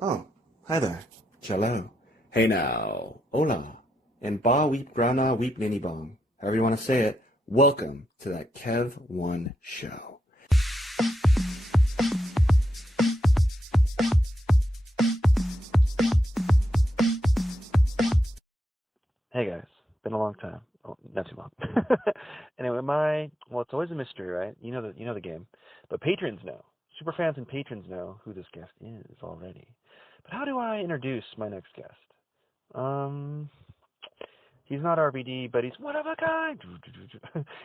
Oh, hi there. Cello. Hey now. Hola. And ba weep grana weep ninny bong. However you want to say it. Welcome to that Kev 1 show. Hey guys, been a long time. Oh, not too long. Anyway, well, it's always a mystery, right? You know the game. But patrons know. Superfans and patrons know who this guest is already. But how do I introduce my next guest? He's not RBD, but he's one of a kind.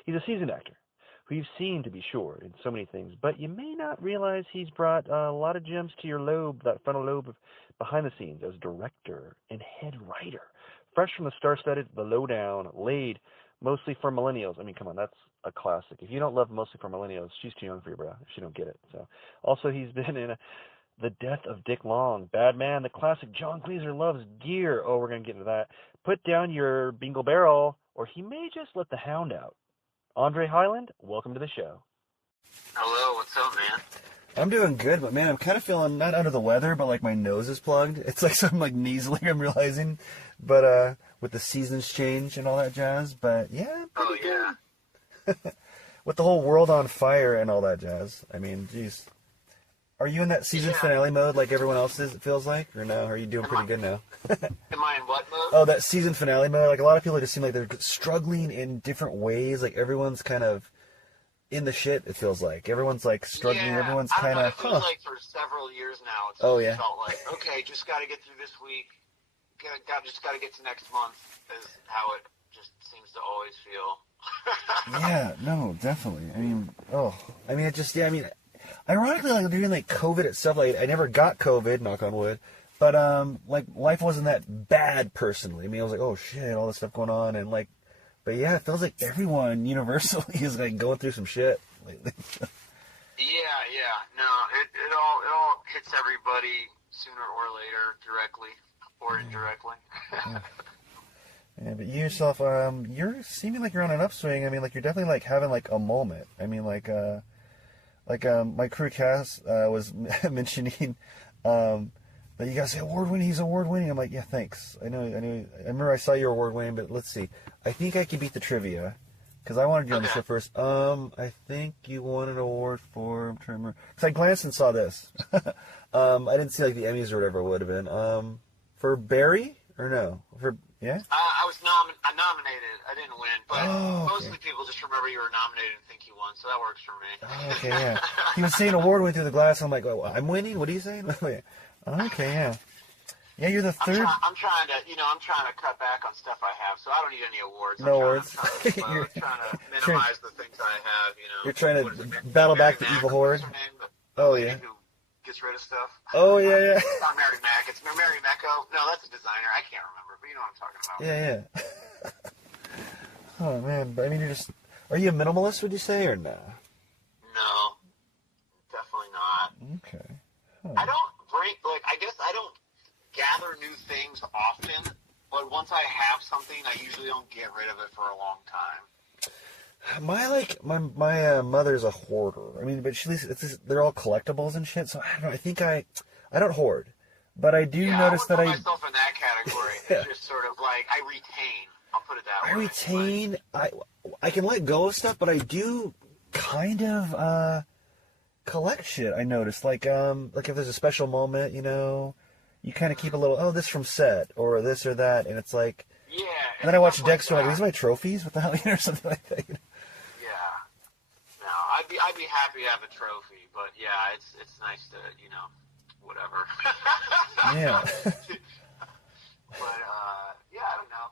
He's a seasoned actor who you've seen, to be sure, in so many things, but you may not realize he's brought a lot of gems to your lobe, that frontal lobe of behind the scenes, as director and head writer. Fresh from the star-studded The Lowdown, laid mostly for Millennials. I mean, come on, that's a classic. If you don't love Mostly for Millennials, she's too young for you, bro, if you don't get it. So, also, he's been in The Death of Dick Long, Bad Man, the classic Jon Glaser Loves Gear. Oh, we're going to get into that. Put down your Bengal barrel, or he may just let the hound out. Andre Hyland, welcome to the show. Hello, what's up, man? I'm doing good, but man, I'm kind of feeling not under the weather, but like my nose is plugged. It's like something like nasally, I'm realizing. But with the seasons change and all that jazz. But yeah. Oh, yeah. With the whole world on fire and all that jazz. I mean, geez. Are you in that season finale mode like everyone else is, it feels like? Or no? Are you doing pretty good now? Am I in what mode? Oh, that season finale mode. Like a lot of people just seem like they're struggling in different ways. Like everyone's kind of in the shit, it feels like. Everyone's like struggling. Yeah, Everyone's I don't kind know, of, it feels like for several years now, it's felt like, okay, just got to get through this week. Just got to get to next month is how it just seems to always feel. Yeah, no, definitely. Ironically, like during like COVID itself, like I never got COVID, knock on wood, but like life wasn't that bad personally. I mean, I was like, oh shit, all this stuff going on, and like, but yeah, it feels like everyone universally is like going through some shit lately. Yeah. No, it all hits everybody sooner or later, directly or indirectly. Yeah, but you yourself, you're seeming like you're on an upswing. I mean, like you're definitely like having like a moment. I mean, like my crew Cass was mentioning that you guys say award-winning, he's award-winning. I'm like, yeah, thanks. I remember I saw you award-winning, but let's see. I think I can beat the trivia, because I wanted you on the show first. I think you won an award for, I'm trying to remember, because I glanced and saw this. I didn't see like the Emmys or whatever it would have been. For Barry, or no? Yeah? I was nominated. I didn't win, but mostly people just remember you were nominated and think you won, so that works for me. Oh, okay, yeah. He was saying award went through the glass. I'm like, oh, I'm winning? What are you saying? Okay, yeah. Yeah, you're the third. I'm trying to cut back on stuff I have, so I don't need any awards. No awards. I'm trying to minimize the things I have, You're trying to battle back the evil horde. Oh, yeah. Who gets rid of stuff. Oh, yeah. It's not Mary Mac. It's Mary Mecco. No, that's a designer. I can't remember, but you know what I'm talking about. Yeah. Oh, man. But, I mean, are you a minimalist, would you say, or no? No. Definitely not. Okay. Huh. I guess I don't gather new things often, but once I have something, I usually don't get rid of it for a long time. My mother's a hoarder. I mean, but they're all collectibles and shit. So I don't know. I think I don't hoard, but I do notice that I put myself in that category. It's just sort of like I retain. I'll put it that way. I retain. I can let go of stuff, but I do kind of collect shit. I noticed like if there's a special moment, you kind of keep a little. Oh, this from set or this or that, and it's like. Yeah. And then I watch Dexter, like, these are my trophies? What the hell, or something like that. Yeah. No, I'd be happy to have a trophy, but yeah, it's nice to, whatever. Yeah. But yeah, I don't know.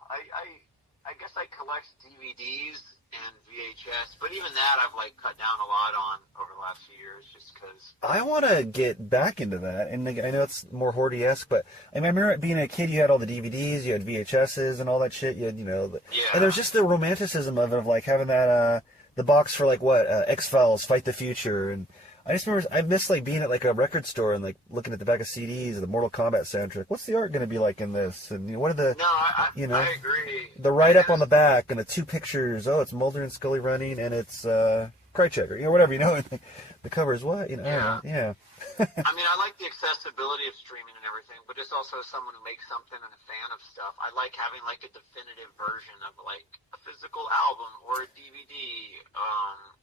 I guess I collect DVDs and VHS, but even that I've like cut down a lot on over the last few years, just because. I want to get back into that, and like, I know it's more hoardy-esque, but I remember being a kid, you had all the DVDs, you had VHSs and all that shit. You had, and there's just the romanticism of it, of like having that the box for like X-Files, Fight the Future, and I just remember I miss like being at like a record store and like looking at the back of CDs of the Mortal Kombat soundtrack. What's the art going to be like in this? And what are the I agree. The write up on the back and the two pictures. Oh, it's Mulder and Scully running, and it's Krychek or whatever. And the cover is what? I don't know. Yeah. I mean, I like the accessibility of streaming and everything, but just also as someone who makes something and a fan of stuff, I like having like a definitive version of like a physical album or a DVD.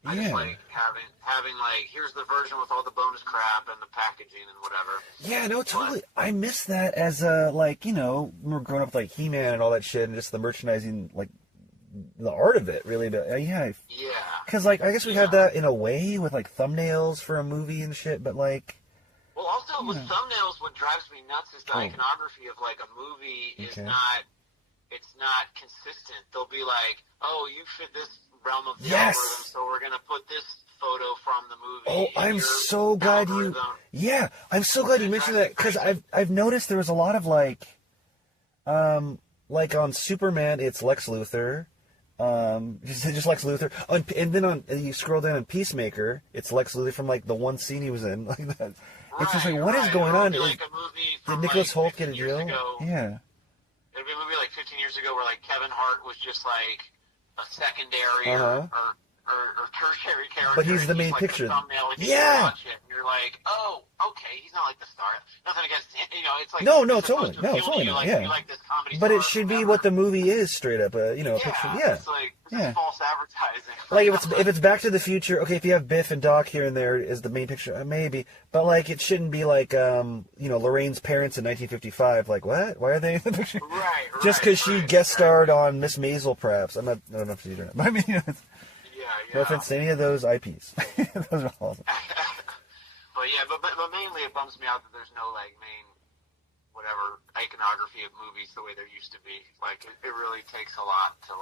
I just like having like, here's the version with all the bonus crap and the packaging and whatever. Yeah, no, totally. I miss that as like, you know, we were growing up with like He-Man and all that shit, and just the merchandising, like the art of it, really. Yeah. Because like, I guess we had that in a way with like thumbnails for a movie and shit, but like. Well, also with thumbnails, what drives me nuts is the iconography of like a movie is not, it's not consistent. They'll be like, oh, you fit this realm of the algorithm, so we're gonna put this photo from the movie. Oh, I'm so glad I'm so glad you mentioned that, because I've noticed there was a lot of like on Superman, it's Lex Luthor. Just Lex Luthor. And then you scroll down on Peacemaker, it's Lex Luthor from like the one scene he was in, like that. It's just like, what is going on? Like a movie from did Nicholas Hoult like get a deal? Yeah. There'd be a movie like 15 years ago where like Kevin Hart was just like a secondary or tertiary character. But he's the main picture. Watch it, and you're like, oh, okay, he's not like the star. Nothing against him, you know. It's like no, totally, not. Like, yeah. you like this comedy but it should be what the movie is, straight up. You know, a picture. Yeah. It's like false advertising. Like if it's Back to the Future, okay. If you have Biff and Doc here and there is the main picture, maybe. But like, it shouldn't be like you know, Lorraine's parents in 1955. Like, what? Why are they in the picture? Right. Just because she guest starred on Miss Maisel, perhaps. I don't know if she's doing it. But I mean, you know, no offense to any of those IPs. Those are awesome. But mainly it bums me out that there's no like main whatever iconography of movies the way there used to be. Like it really takes a lot to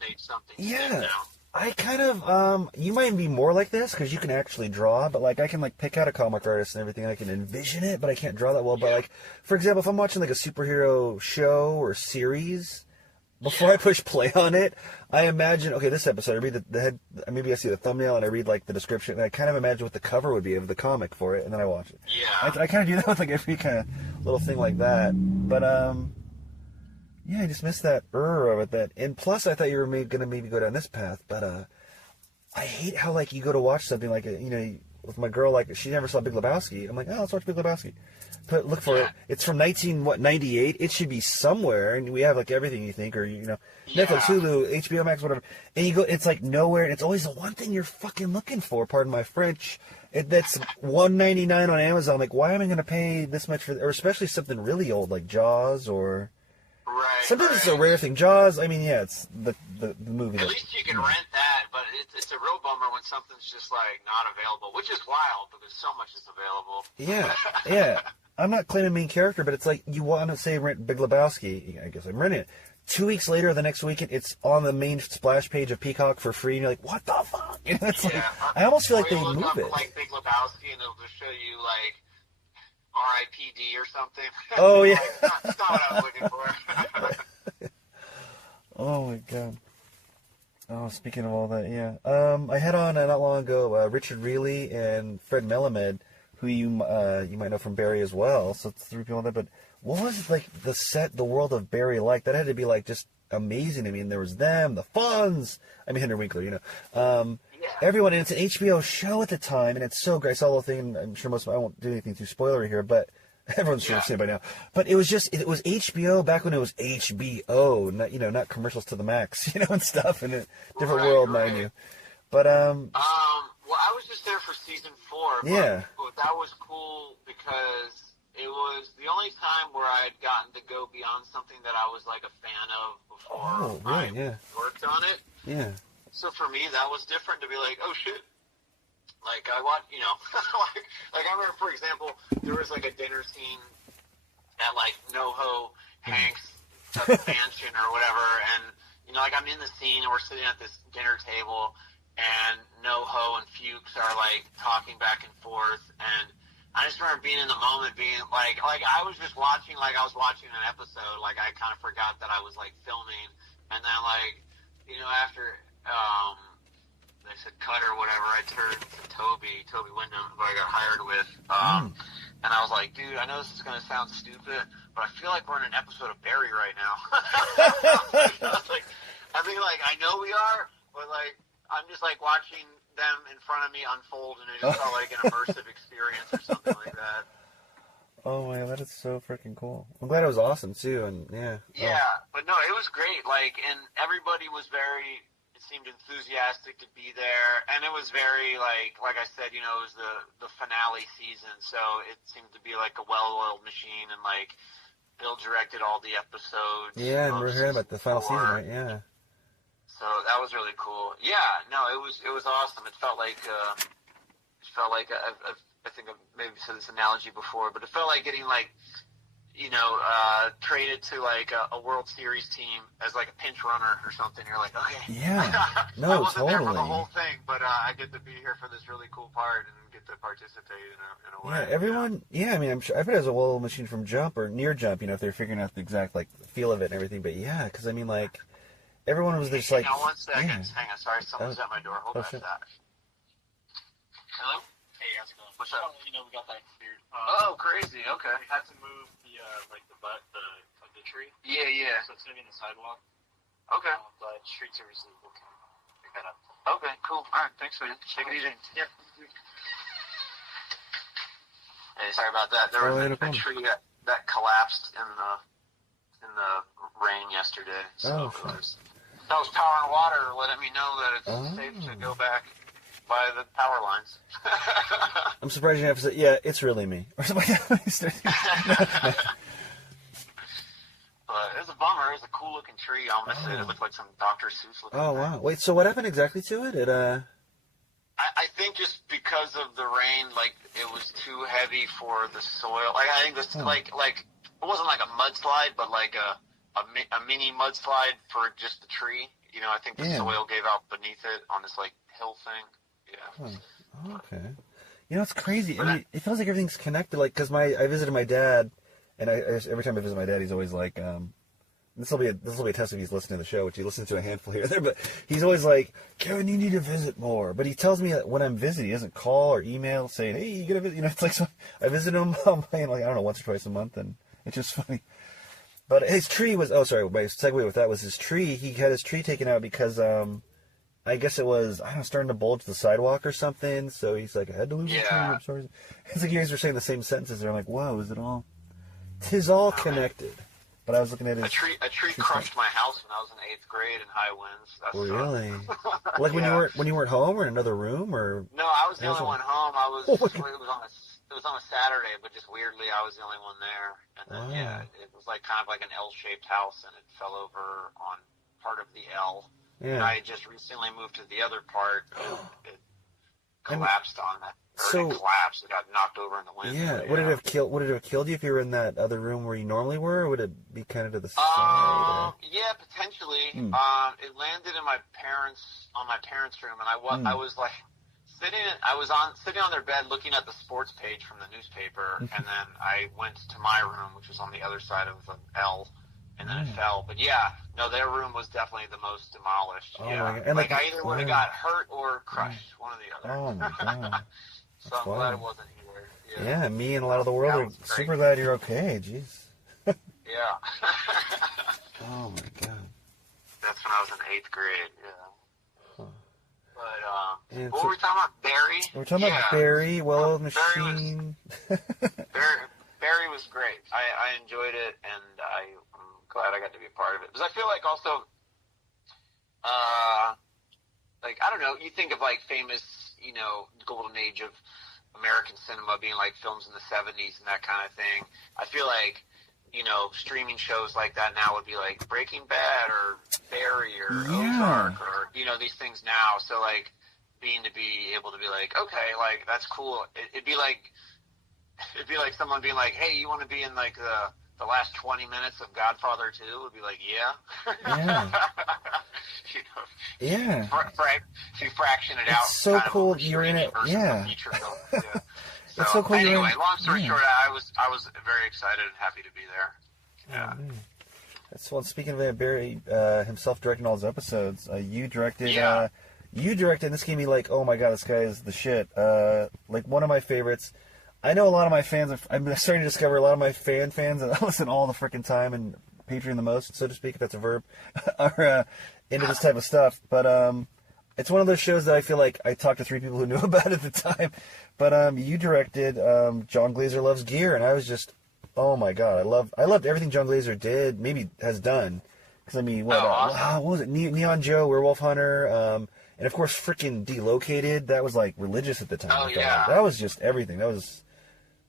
make something stand out. I kind of you might be more like this because you can actually draw, but like I can like pick out a comic artist and everything. I can envision it, but I can't draw that well. But like, for example, if I'm watching like a superhero show or series, before I push play on it, I imagine, okay, this episode, I read the head, maybe I see the thumbnail and I read like the description, and I kind of imagine what the cover would be of the comic for it, and then I watch it. Yeah. I kind of do that with like every kind of little thing like that. But yeah, I just missed that with that. And plus, I thought you were gonna maybe go down this path, but I hate how like you go to watch something like you know, with my girl, like she never saw Big Lebowski. I'm like, oh, let's watch Big Lebowski. Look for it. It's from 98. It should be somewhere, and we have like everything you think, or you know, Netflix, Hulu, HBO Max, whatever. And you go, it's like nowhere, and it's always the one thing you're fucking looking for. Pardon my French. That's $1.99 on Amazon. Like, why am I going to pay this much for? Or especially something really old like Jaws, or sometimes it's a rare thing. Jaws. I mean, yeah, it's the movie. At least you can rent that, but it's a real bummer when something's just like not available, which is wild because so much is available. Yeah. I'm not claiming main character, but it's like you want to say rent Big Lebowski. I guess I'm renting it. 2 weeks later, the next weekend, it's on the main splash page of Peacock for free, and you're like, what the fuck? You know, it's like, I almost feel like they move it. Like Big Lebowski, and it'll just show you like R.I.P.D. or something. Oh yeah. That's not what I was looking for. Oh my god. Oh, speaking of all that, yeah. I had on not long ago Richard Reilly and Fred Melamed, who you might know from Barry as well. So it's three people on that. But what was like the world of Barry like? That had to be like just amazing. I mean, there was them, the Fonz. I mean, Henry Winkler, you know. Everyone, and it's an HBO show at the time, and it's so great. I saw the whole thing, and I'm sure I won't do anything too spoilery here, but everyone's sure seen it by now. But it was HBO back when it was HBO, not commercials to the max, you know, and stuff, and a different world, mind you. But well, I was just there for season 4. But that was cool because it was the only time where I had gotten to go beyond something that I was like a fan of before I worked on it. Yeah. So for me, that was different to be like, oh shit. Like I watched, you know, like I remember, for example, there was like a dinner scene at like NoHo Hanks at the mansion or whatever, and you know, like I'm in the scene and we're sitting at this dinner table. And NoHo and Fuchs are like talking back and forth, and I just remember being in the moment, being like I was just watching, like I was watching an episode, like I kind of forgot that I was like filming, and then like, you know, after they said cut or whatever, I turned to Toby Wyndham, who I got hired with, and I was like, dude, I know this is gonna sound stupid, but I feel like we're in an episode of Barry right now. I mean, like I know we are, but like. I'm just like watching them in front of me unfold, and it just felt like an immersive experience or something like that. Oh man, that is so freaking cool. I'm glad it was awesome too, and yeah. Yeah, but no, it was great. Like, and everybody was very, it seemed enthusiastic to be there, and it was very like I said, you know, it was the finale season, so it seemed to be like a well-oiled machine, and like Bill directed all the episodes. Yeah, and we're hearing about the final season, right? Yeah. So that was really cool. Yeah, no, it was awesome. It felt like I think I've maybe said this analogy before, but it felt like getting like, you know, traded to like a World Series team as like a pinch runner or something. You're like, okay, Yeah, no, I wasn't there for totally. the whole thing, but I get to be here for this really cool part and get to participate in a way. Yeah, everyone. Yeah, I mean, I'm sure. I bet it was a well-oiled machine from Jump or near Jump. You know, if they're figuring out the exact like feel of it and everything. But yeah, because I mean, like, everyone was just like. Hang on 1 second. Yeah. Hang on. Sorry, someone's at my door. Hold on a shit. sec. Hello? Hey, how's it going? What's up? You know, we got that cleared. Oh, crazy. Okay. We had to move the the tree. Yeah, yeah. So it's gonna be in the sidewalk. Okay. But street services will come pick that up. Okay, cool. All right, thanks, man. Take it easy. Yep. Hey, sorry about that. There was no a problem. tree that collapsed in the rain yesterday. So Oh, that was Power and Water letting me know that it's safe to go back by the power lines. I'm surprised you didn't have to say, yeah, it's really me. Or something like that. But it was a bummer. It was a cool looking tree. I'll miss it. It looked like some Dr. Seuss looking Oh, thing. wow. Wait, so what happened exactly to it? I think just because of the rain, like, it was too heavy for the soil. Like, I think this, like, it wasn't like a mudslide, but like a mini mudslide for just the tree. You know, I think the soil gave out beneath it on this, like, hill thing. Yeah. Oh, okay. You know, it's crazy. I mean, it feels like everything's connected. Like, because I visited my dad, and every time I visit my dad, he's always like, this will be a test if he's listening to the show, which he listens to a handful here and there, but he's always like, Kevin, you need to visit more. But he tells me that when I'm visiting, he doesn't call or email saying, hey, you gotta visit. You know, it's like, so I visit him, like, I don't know, once or twice a month, and it's just funny. But his tree was, my segue with that was his tree. He had his tree taken out because, I guess it was, I don't know, starting to bulge the sidewalk or something. So he's like, I had to lose the tree. I'm sorry. It's like you guys were saying the same sentences. They're like, whoa, is it all? 'Tis all connected. But I was looking at his... A tree crushed my house when I was in 8th grade in high winds. That's really? Like when you weren't home or in another room or? No, I was the only one home. It was on a Saturday, but just weirdly I was the only one there. And then it was like kind of like an L-shaped house, and it fell over on part of the L. Yeah. And I had just recently moved to the other part. It collapsed on that. It collapsed. It got knocked over in the wind. Yeah. Would it have killed you if you were in that other room where you normally were, or would it be kind of to the side? Yeah, potentially. It landed in my parents' room, and I was like sitting on their bed looking at the sports page from the newspaper, and then I went to my room, which was on the other side of the L, and then it fell. But yeah, no, their room was definitely the most demolished. Oh yeah, my God. And like I either would have got hurt or crushed, one or the other. Oh my God. So I'm glad it wasn't here. Yeah, me and a lot of the world are super glad you're okay. Jeez. Yeah. Oh my God. That's when I was in 8th grade. Yeah. Huh. But what were we talking about? Barry. We're talking about Barry, well-oiled machine. Barry was great. I enjoyed it, and I'm glad I got to be a part of it. Because I feel like also, like, I don't know, you think of like famous, you know, golden age of American cinema being like films in the 70s and that kind of thing. I feel like, you know, streaming shows like that now would be like Breaking Bad or Barry or Ozark or, you know, these things now. So like be able to be like, okay, like that's cool. It'd be like someone being like, hey, you want to be in like the last 20 minutes of Godfather 2? Would be like, yeah. You know, Yeah. If you fraction it out. It's so cool you're in it. Yeah. So, it's so cool anyway, you're in it. long story short, I was very excited and happy to be there. Yeah. Oh, that's well. Speaking of that, Barry himself directing all his episodes. You directed. And this gave me like, oh my God, this guy is the shit. Like one of my favorites. I know a lot of my fans. I'm starting to discover a lot of my fans that I listen all the freaking time and Patreon the most, so to speak, if that's a verb, are into this type of stuff. But It's one of those shows that I feel like I talked to 3 people who knew about it at the time. But you directed Jon Glaser Loves Gear, and I was just, oh my god, I loved everything Jon Glaser did, maybe has done. Because I mean, what was it? Neon Joe, Werewolf Hunter, and of course, freaking Delocated. That was like religious at the time. Oh yeah, that was just everything. That was,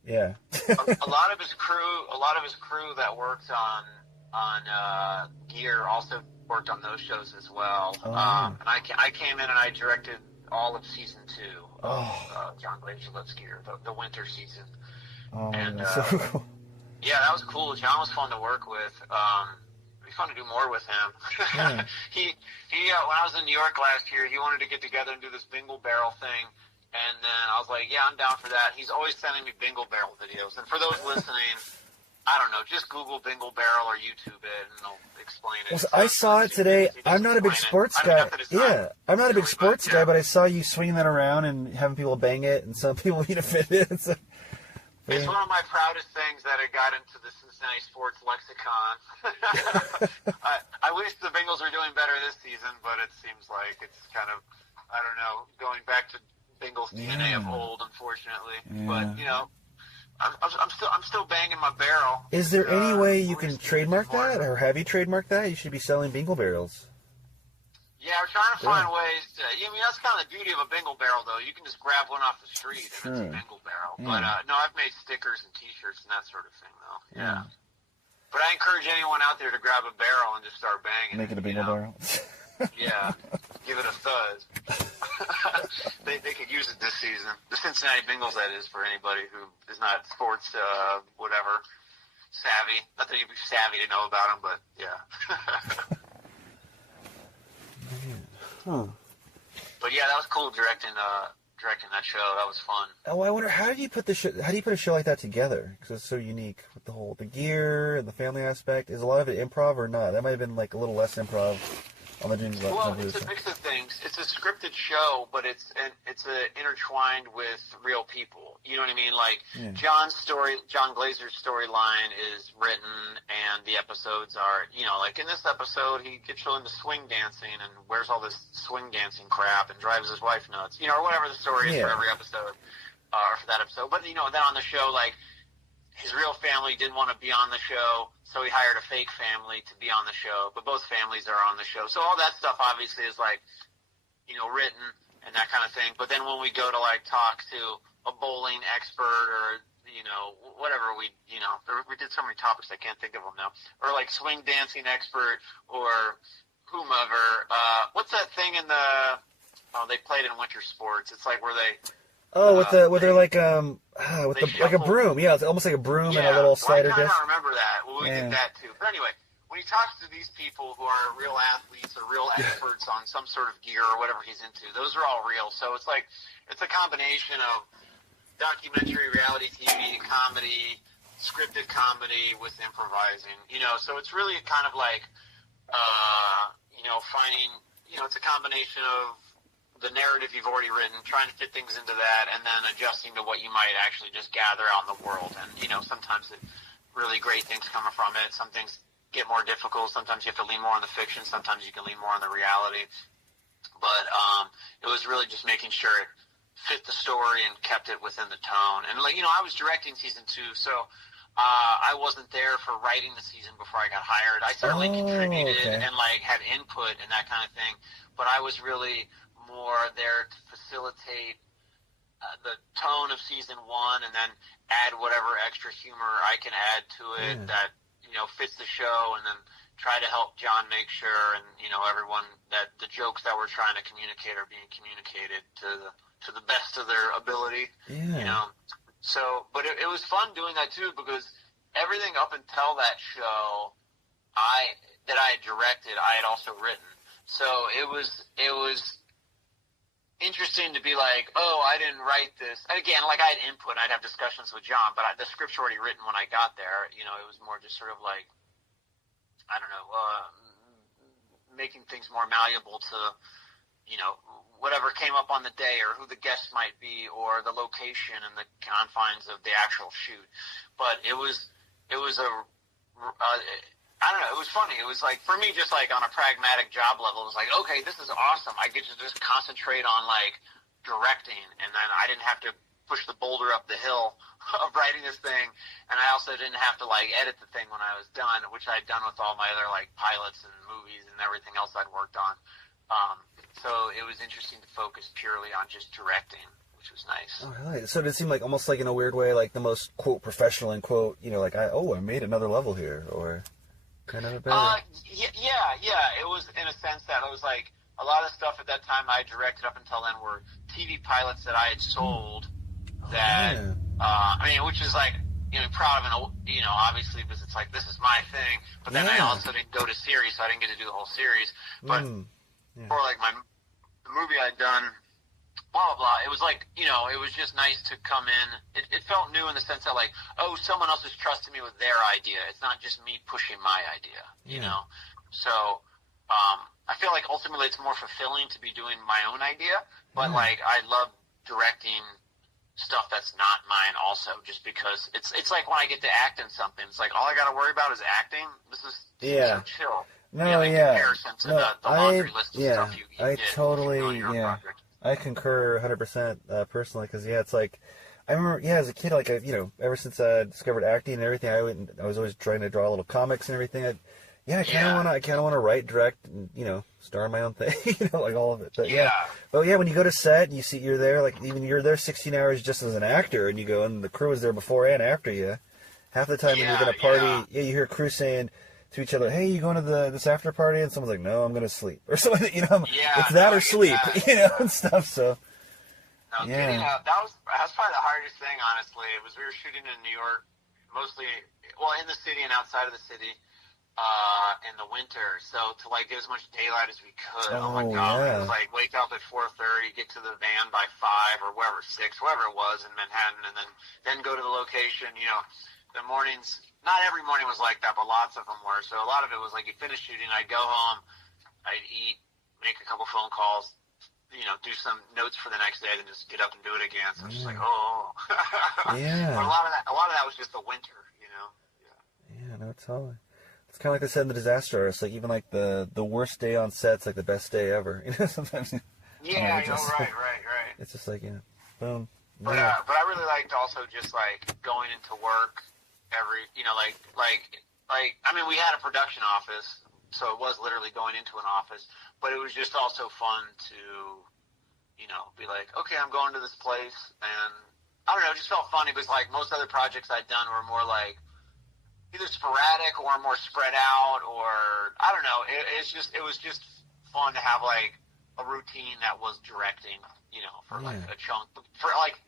yeah. a lot of his crew that worked on Gear also worked on those shows as well. Oh, and I came in and I directed all of season 2 of Jon Glaser Loves Gear, the winter season. Oh, and so cool. yeah, that was cool. Jon was fun to work with. It'd be fun to do more with him. Yeah. He when I was in New York last year, he wanted to get together and do this bingo barrel thing. And then I was like, yeah, I'm down for that. He's always sending me bingo barrel videos. And for those listening, I don't know, just Google bingo barrel or YouTube it, and they'll explain it. Well, I saw it today. I'm not a big sports guy. Yeah, I'm not a big sports guy, but I saw you swinging that around and having people bang it, and some people need to fit it. So, it's one of my proudest things that it got into the Cincinnati sports lexicon. I wish the Bengals were doing better this season, but it seems like it's kind of, I don't know, going back to Bengals DNA of old, unfortunately. Yeah. But you know, I'm still banging my barrel. is there any way you can trademark that, or have you trademarked that? You should be selling bingo barrels. Yeah, we're trying to find ways to. I mean, that's kind of the beauty of a bingo barrel, though. You can just grab one off the street and it's a bingo barrel. Yeah. But no, I've made stickers and T-shirts and that sort of thing, though. Yeah. But I encourage anyone out there to grab a barrel and just start banging. Make it a bingo barrel. Yeah, give it a thud. They could use it this season. The Cincinnati Bengals, that is, for anybody who is not sports, whatever, savvy. Not that you'd be savvy to know about them, but yeah. Huh. But yeah, that was cool directing that show. That was fun. Oh, I wonder, how do you put a show like that together? Because it's so unique with the gear and the family aspect. Is a lot of it improv or not? That might have been like a little less improv on the James. Well, it's a mix of things. It's a scripted show, but it's intertwined with real people. You know what I mean? Like Jon Glaser's storyline is written, and the episodes are, you know, like in this episode, he gets into swing dancing and wears all this swing dancing crap and drives his wife nuts, you know, or whatever the story is for every episode, or for that episode. But you know, then on the show, like, his real family didn't want to be on the show, so he hired a fake family to be on the show. But both families are on the show. So all that stuff obviously is like, you know, written and that kind of thing. But then when we go to like talk to a bowling expert or, you know, whatever we did so many topics, I can't think of them now. Or like swing dancing expert or whomever. What's that thing in they played in winter sports. It's like where they... Oh, they're like like a broom. Yeah, it's almost like a broom and a little slider disc. I kind of remember that. Well, we did that too. But anyway, when he talks to these people who are real athletes or real experts on some sort of gear or whatever he's into, those are all real. So it's like, it's a combination of documentary, reality TV, comedy, scripted comedy with improvising. You know, so it's really kind of like, you know, finding, you know, it's a combination of the narrative you've already written, trying to fit things into that, and then adjusting to what you might actually just gather out in the world. And, you know, sometimes really great things come from it. Some things get more difficult. Sometimes you have to lean more on the fiction. Sometimes you can lean more on the reality. But it was really just making sure it fit the story and kept it within the tone. And, like, you know, I was directing season 2, so I wasn't there for writing the season before I got hired. I certainly contributed and, like, had input and that kind of thing. But I was really more there to facilitate the tone of season 1 and then add whatever extra humor I can add to it that, you know, fits the show, and then try to help Jon make sure, and, you know, everyone, that the jokes that we're trying to communicate are being communicated to the best of their ability. You know, so, but it was fun doing that too, because everything up until that show that I had directed, I had also written. So it was interesting to be like, oh, I didn't write this. And again, like, I had input, and I'd have discussions with Jon, but the script's already written when I got there. You know, it was more just sort of like, I don't know, making things more malleable to, you know, whatever came up on the day, or who the guests might be, or the location and the confines of the actual shoot. But it was I don't know, it was funny. It was like, for me, just like on a pragmatic job level, it was like, okay, this is awesome. I get to just concentrate on like directing, and then I didn't have to push the boulder up the hill of writing this thing, and I also didn't have to like edit the thing when I was done, which I'd done with all my other like pilots and movies and everything else I'd worked on. So it was interesting to focus purely on just directing, which was nice. Oh, really? So did it seem like almost like in a weird way, like the most quote professional and quote, like I made another level here, or kind of a better. Yeah. It was in a sense that it was like a lot of the stuff at that time I directed up until then were TV pilots that I had sold. Which is like, proud of, and obviously, because it's like, this is my thing. But then I also didn't go to series, so I didn't get to do the whole series. But for like the movie I'd done, blah, blah, blah, it was like, it was just nice to come in. It felt new in the sense that like, oh, someone else is trusting me with their idea. It's not just me pushing my idea, you know? So, I feel like ultimately it's more fulfilling to be doing my own idea, but like, I love directing stuff that's not mine also, just because it's like when I get to act in something, it's like all I got to worry about is acting. This is so chill. No, in comparison to the laundry list of stuff you I did totally, on your project. I concur 100% personally, because it's like, I remember, as a kid, like ever since I discovered acting and everything, I was always trying to draw little comics and everything. I kind of want to write, direct, and star in my own thing, like all of it. But when you go to set, and you see you're there, like even you're there 16 hours just as an actor, and you go, and the crew is there before and after you. Half the time when you're gonna party, you hear crew saying to each other, "Hey, you going to this after party?" And someone's like, "No, I'm gonna sleep," or something. It's that or sleep, and stuff. So. Getting out, that was probably the hardest thing, honestly. It was we were shooting in New York, mostly, in the city and outside of the city. In the winter, so to like get as much daylight as we could. Oh my god! It was like wake up at 4:30, get to the van by 5 or whatever, 6, whatever it was in Manhattan, and then go to the location. The mornings. Not every morning was like that, but lots of them were. So a lot of it was like you finish shooting, I'd go home, I'd eat, make a couple phone calls, do some notes for the next day, then just get up and do it again. So it's just like, But a lot of that was just the winter, Yeah, no, totally. It's kind of like they said in The Disaster Artist, like even like the worst day on set's like the best day ever. Sometimes. Right. It's just like boom. But I really liked also just like going into work every, we had a production office, so it was literally going into an office, but it was just also fun to, be like, okay, I'm going to this place, and I don't know, it just felt funny because like most other projects I'd done were more like either sporadic or more spread out, or I don't know. It was just fun to have like a routine that was directing, for like a chunk,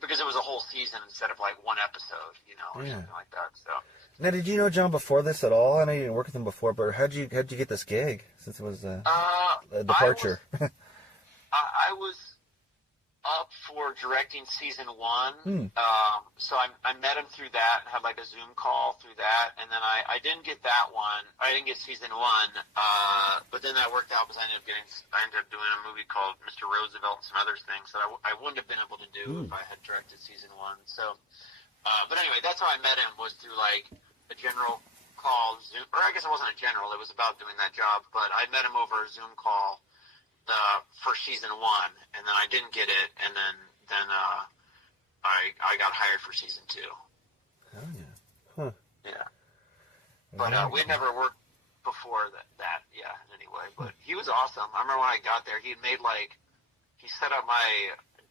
because it was a whole season instead of like one episode, or something like that. So. Now, did you know Jon before this at all? I know you didn't work with him before, but how'd you get this gig since it was a departure? I was up for directing season 1. So I met him through that, had like a Zoom call through that, and then I didn't get that one. I didn't get season 1, but then that worked out because I ended up doing a movie called Mr. Roosevelt and some other things that I wouldn't have been able to do if I had directed season 1. So, but anyway, that's how I met him, was through like a general call Zoom, or I guess it wasn't a general, it was about doing that job, but I met him over a Zoom call for season 1, and then I didn't get it, and then I got hired for season 2. Oh yeah. Huh. Yeah. But we had never worked before that. Yeah. Anyway, but he was awesome. I remember when I got there, he set up my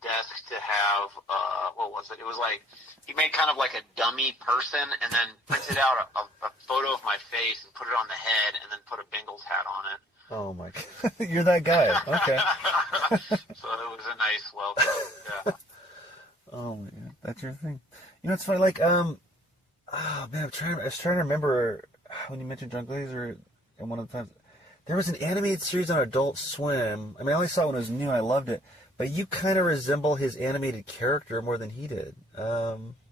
desk to have what was it? It was like he made kind of like a dummy person, and then printed out a photo of my face and put it on the head, and then put a Bengals hat on it. Oh my god, you're that guy. Okay. So it was a nice welcome. Yeah. Oh my god, that's your thing. It's funny. Like, oh man, I was trying to remember when you mentioned Jon Glaser, and one of the times there was an animated series on Adult Swim. I only saw it when it was new. I loved it, but you kind of resemble his animated character more than he did.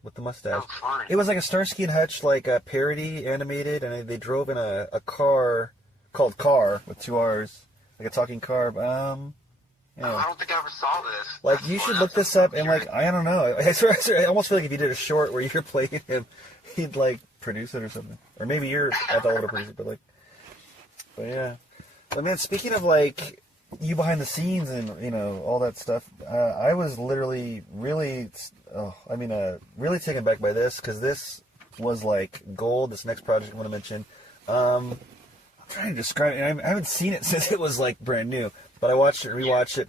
With the mustache. Oh, funny. It was like a Starsky and Hutch like a parody animated, and they drove in a car. Called Car with 2 R's, like a talking car. I don't think I ever saw this. Like, you should look this up, and like, I don't know. I almost feel like if you did a short where you're playing him, he'd like produce it or something, or maybe you're at the older producer, but like, But yeah. But man, speaking of like you behind the scenes and all that stuff, I was literally really taken back by this because this was like gold. This next project I want to mention. I'm trying to describe it. I haven't seen it since it was like brand new, but I watched it, rewatched it.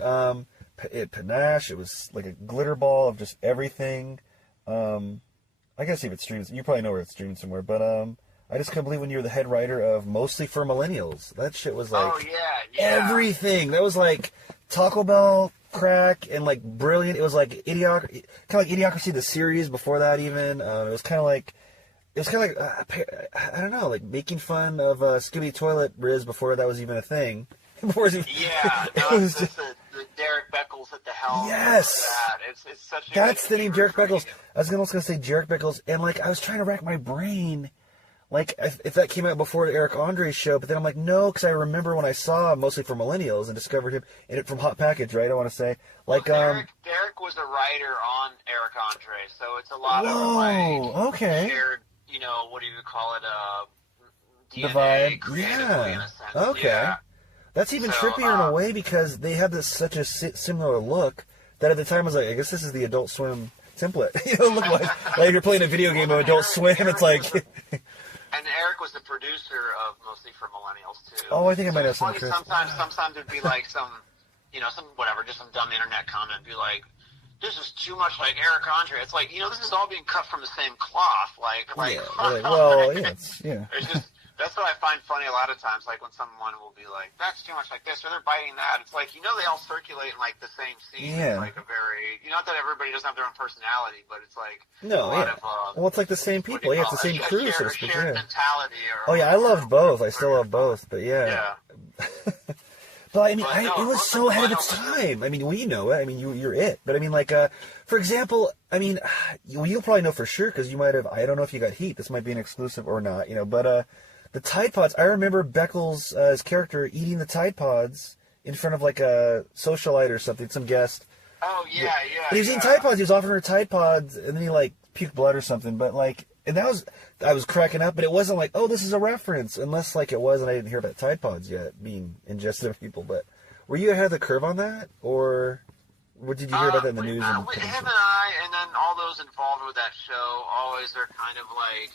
It panache. It was like a glitter ball of just everything. I guess if it streams, you probably know where it's streaming somewhere, but I just couldn't believe when you were the head writer of Mostly for Millennials. That shit was like everything. That was like Taco Bell crack and like brilliant. It was like Idiocracy, kind of like Idiocracy the series before that even. It was kind of like I don't know, like making fun of Scooby Toilet Riz before that was even a thing. It was just the Derek Beckles at the helm. Yes, it's such a that's the name, Derek Beckles. I was also gonna say Derek Beckles, and like I was trying to rack my brain. Like, if that came out before the Eric Andre show, but then I'm like, no, because I remember when I saw Mostly for Millennials and discovered him, from Hot Package, right, I want to say. Like, Derek was a writer on Eric Andre, so it's a lot of, like, shared, what do you call it, DNA, the vibe. creatively, in a sense. Okay. Yeah. That's even trippier in a way, because they had such a similar look, that at the time I was like, I guess this is the Adult Swim template. Like you're playing a video game of Adult Swim, it's like... And Eric was the producer of Mostly for Millennials too. Oh, I think I might have some. Sometimes it'd be like some dumb internet comment, be like, "This is too much like Eric Andre." It's like, this is all being cut from the same cloth. It's just that's what I find funny a lot of times. Like when someone will be like, "That's too much like this," or they're biting that. It's like they all circulate in like the same scene. Yeah. It's like a very not that everybody doesn't have their own personality, but it's like it's like the same people. Yeah, it's the same crew, so to speak. Shared mentality. I loved both. I still love both, but yeah. But I mean, it was so ahead of its time. I mean, we know it. I mean, you're it. But I mean, like, for example, I mean, you'll probably know for sure because you might have. I don't know if you got heat. This might be an exclusive or not. But the Tide Pods. I remember Beckles' his character eating the Tide Pods in front of like a socialite or something, some guest. Oh yeah. But he was eating Tide Pods. He was offering her Tide Pods, and then he like puked blood or something. But like, and I was cracking up, but it wasn't like, oh, this is a reference, unless like it was, and I didn't hear about Tide Pods yet being ingested by people. But were you ahead of the curve on that, or what did you hear about that in the news? Him and I, and then all those involved with that show, always are kind of like,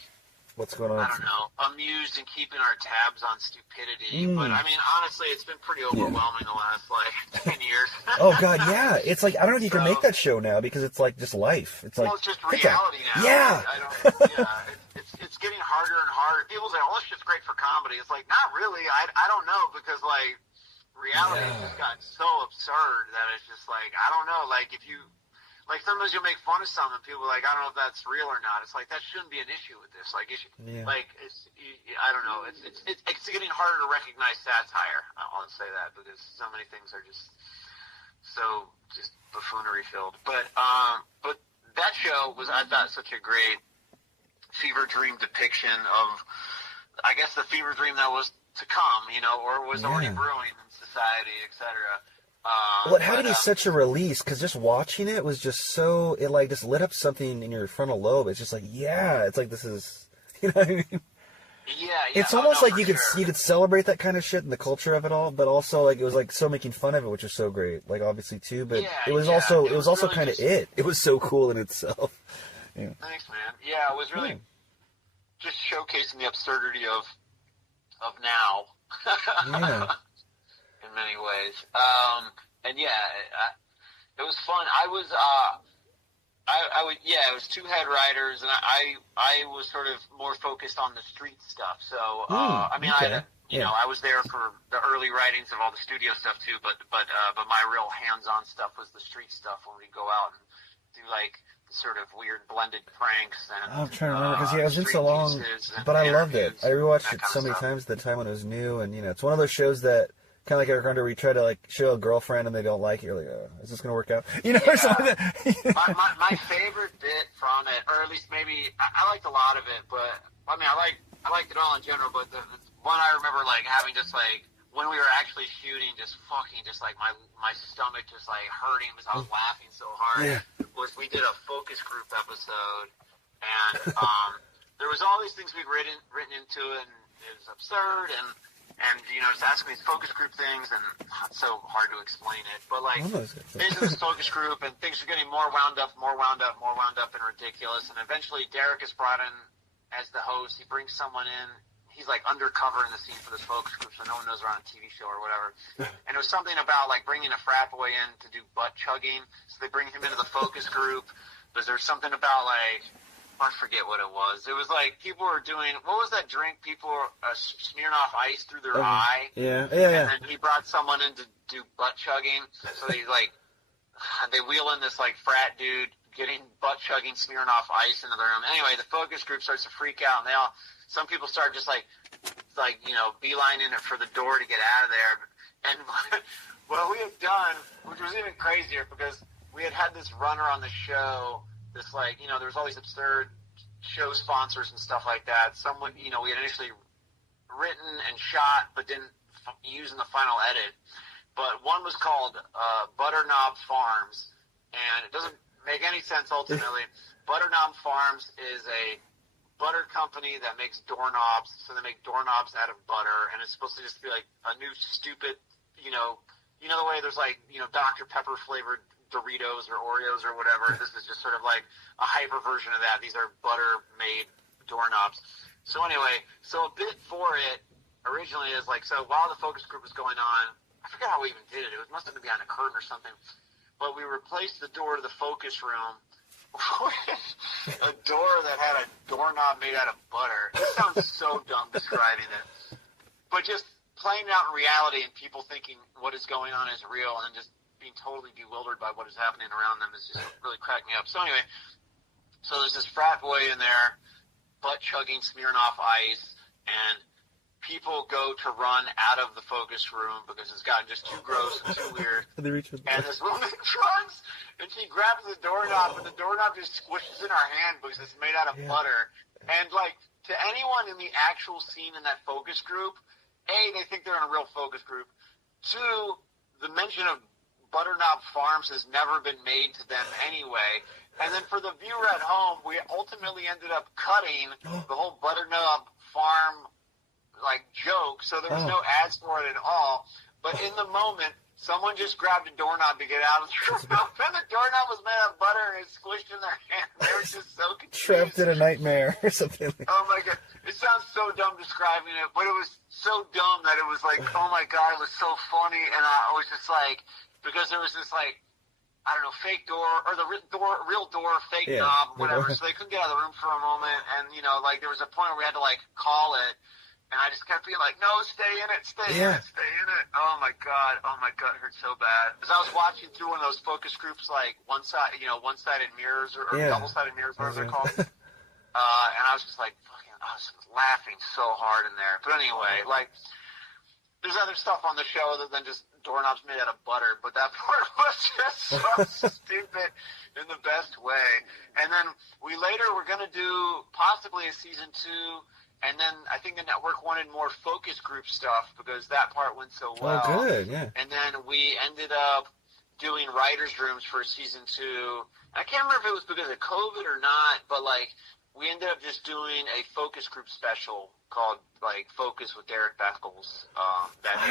what's going on? I don't know, amused and keeping our tabs on stupidity. But I mean, honestly, it's been pretty overwhelming the last like 10 years. Oh God, yeah. It's like I don't know if you can make that show now because it's like just life. It's like it's just reality now. Yeah. It's getting harder and harder. People say, "Oh, this shit's great for comedy." It's like not really. I don't know because like reality has just gotten so absurd that it's just like I don't know. Like if you. Like, sometimes you'll make fun of something, and people are like, I don't know if that's real or not. It's like, that shouldn't be an issue with this. Like, I don't know. It's getting harder to recognize satire. I'll say that, because so many things are just buffoonery filled. But that show was, I thought, such a great fever dream depiction of, I guess, the fever dream that was to come, or was already brewing in society, etc. Well, it had to be such a release, because just watching it was just so, it like just lit up something in your frontal lobe. It's just like, it's like this is, what I mean? Yeah. It's almost like you could celebrate that kind of shit and the culture of it all, but also like it was like so making fun of it, which was so great, like obviously too. But it was also really kind of it. It was so cool in itself. Yeah. Thanks, man. Yeah, it was really just showcasing the absurdity of now. In many ways. It was fun. I was, it was two head writers, and I was sort of more focused on the street stuff. So, I was there for the early writings of all the studio stuff too, but my real hands-on stuff was the street stuff when we go out and do like sort of weird blended pranks and I'm trying to remember because it was been so long, but I loved it. I rewatched it so many times at the time when it was new, and it's one of those shows that kind of like Eric Andre, where you try to like show a girlfriend and they don't like it. You're like, is this gonna work out? Or something like that. my favorite bit from it, or at least maybe I liked a lot of it, but I mean I liked it all in general. But the one I remember like having just like when we were actually shooting, just like my stomach just like hurting because I was laughing so hard. Was we did a focus group episode, and there was all these things we'd written into it, and it was absurd, and and just asking these focus group things, and it's so hard to explain it. But like, Almost. basically this focus group, and things are getting more wound up, and ridiculous. And eventually, Derek is brought in as the host. He brings someone in. He's like undercover in the scene for this focus group, so no one knows they're on a TV show or whatever. And it was something about like bringing a frat boy in to do butt chugging. So they bring him into the focus group. Because there's something about like, I forget what it was. It was like people were doing, what was that drink? People were smearing off ice through their eye. Yeah. And then he brought someone in to do butt chugging. So they like, they wheel in this like frat dude getting butt chugging, smearing off ice into the room. Anyway, the focus group starts to freak out, and some people start just like beelining it for the door to get out of there. And what we had done, which was even crazier, because we had this runner on the show, this like, there was all these absurd show sponsors and stuff like that. Someone, we had initially written and shot, but didn't use in the final edit. But one was called Butterknob Farms, and it doesn't make any sense ultimately. Butterknob Farms is a butter company that makes doorknobs, so they make doorknobs out of butter, and it's supposed to just be like a new stupid, the way there's like, Dr. Pepper flavored Doritos or Oreos or whatever. This is just sort of like a hyper version of that. These are butter made doorknobs. So anyway, a bit for it originally is like, so while the focus group was going on, I forget how we even did it. It must have been behind a curtain or something. But we replaced the door to the focus room with a door that had a doorknob made out of butter. It sounds so dumb describing it. But just playing it out in reality and people thinking what is going on is real and just being totally bewildered by what is happening around them is just really cracked me up. So anyway, there's this frat boy in there, butt chugging, smearing off ice, and people go to run out of the focus room because it's gotten just too gross and too weird. And this woman runs, and she grabs the doorknob, and the doorknob just squishes in her hand because it's made out of butter. And, like, to anyone in the actual scene in that focus group, A, they think they're in a real focus group. Two, the mention of Butterknob Farms has never been made to them anyway. And then for the viewer at home, we ultimately ended up cutting the whole Butterknob Farm joke, so there was no ads for it at all. But in the moment, someone just grabbed a doorknob to get out of the room, and the doorknob was made of butter and it squished in their hand. They were just so confused. Trapped in a nightmare or something. Oh my god, it sounds so dumb describing it, but it was so dumb that it was like, oh my god, it was so funny, and I was just like, because there was this like, I don't know, fake door, or the real door, fake knob, whatever, so they couldn't get out of the room for a moment, and there was a point where we had to call it. And I just kept being like, no, stay in it, stay in it, stay in it. Oh my god, it hurt so bad. As I was watching through one of those focus groups, like one-sided mirrors or double-sided mirrors, whatever they're called. And I was just like, I was laughing so hard in there. But anyway, there's other stuff on the show other than just doorknobs made out of butter, but that part was just so stupid in the best way. And then we later were going to do possibly a season 2. And then I think the network wanted more focus group stuff because that part went so well. Oh, good, yeah. And then we ended up doing writers' rooms for season 2. I can't remember if it was because of COVID or not, but we ended up just doing a focus group special called Focus with Derek Beckles. I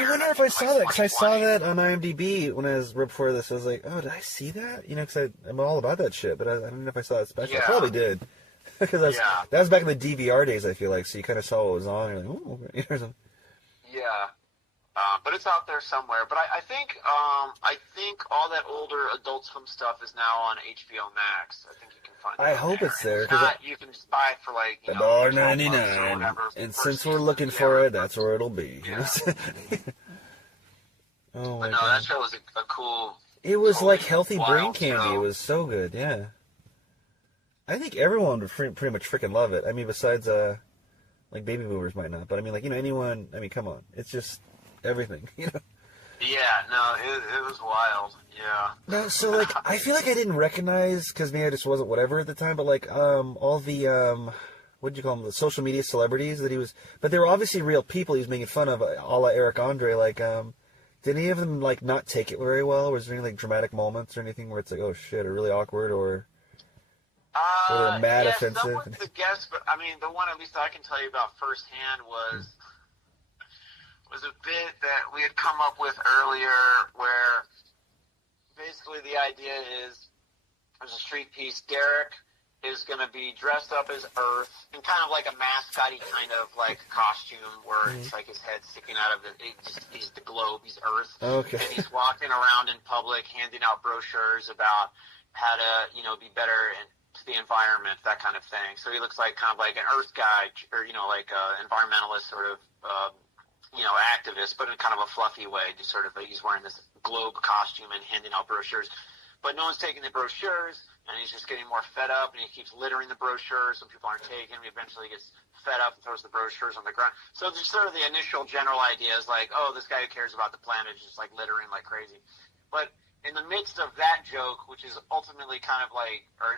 wonder if I saw that, because I saw that on IMDb when I was right before this. I was like, oh, did I see that? Because I'm all about that shit, but I don't know if I saw that special. Yeah. I probably did. Because that was back in the DVR days, I feel like, so you kind of saw what was on, and you're like, oh, okay, or something. Yeah. But it's out there somewhere. But I think all that older Adult Swim stuff is now on HBO Max. I think you can find it. I hope it's there. If not, you can just buy it for $1.99. And since we're looking for it, that's where it'll be. Yeah. Oh but my no, God. that show was a cool. It was like healthy brain candy. Show. It was so good, yeah. I think everyone would pretty much freaking love it. I mean, besides, baby boomers might not. But, I mean, anyone, come on. It's just everything, Yeah, no, it was wild, yeah. No, so, I feel like I didn't recognize, because maybe I just wasn't whatever at the time, but, all the, what did you call them, the social media celebrities that he was, but they were obviously real people he was making fun of, a la Eric Andre, did any of them, not take it very well? Was there any, dramatic moments or anything where it's oh, shit, or really awkward, or... mad, offensive. Someone's the guest, but I mean, the one at least I can tell you about firsthand was was a bit that we had come up with earlier where basically the idea is there's a street piece. Derek is going to be dressed up as Earth in kind of like a mascot-y kind of like costume where it's like his head sticking out of he's the globe, he's Earth. Okay. And he's walking around in public handing out brochures about how to, be better to the environment, that kind of thing. So he looks like kind of like an Earth guy or, like an environmentalist sort of, activist, but in kind of a fluffy way, just sort of he's wearing this globe costume and handing out brochures. But no one's taking the brochures, and he's just getting more fed up, and he keeps littering the brochures. Some people aren't taking them. He eventually gets fed up and throws the brochures on the ground. So just sort of the initial general idea is like, oh, this guy who cares about the planet is just like littering like crazy. But in the midst of that joke, which is ultimately kind of like, or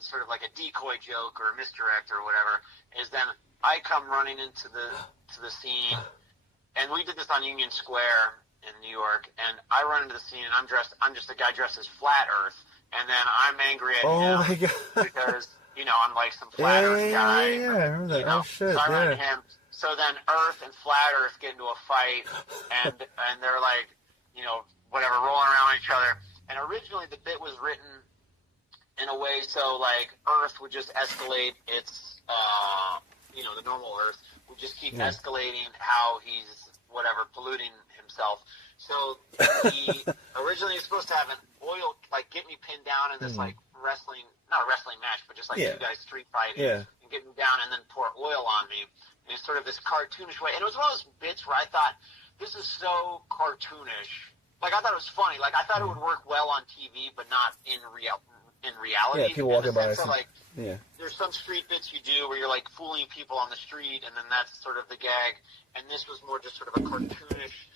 sort of like a decoy joke or a misdirect or whatever, is then I come running into the scene, and we did this on Union Square in New York, and I run into the scene, and I'm just a guy dressed as Flat Earth, and then I'm angry at him my God. because, I'm like some Flat Earth guy. Yeah, I remember that. Oh, shit, so I run yeah. into him. So then Earth and Flat Earth get into a fight, and they're like, whatever, rolling around each other. And originally the bit was written in a way so, like, Earth would just escalate its, the normal Earth would just keep escalating how he's, whatever, polluting himself. So he originally was supposed to have an oil, like, get me pinned down in this, like, not a wrestling match, but just, like, you guys street fighting and get me down and then pour oil on me. And it's sort of this cartoonish way. And it was one of those bits where I thought, this is so cartoonish. Like, I thought it was funny. Like, I thought it would work well on TV, but not in reality. Yeah, people walking by. So, like, there's some street bits you do where you're, like, fooling people on the street, and then that's sort of the gag. And this was more just sort of a cartoonish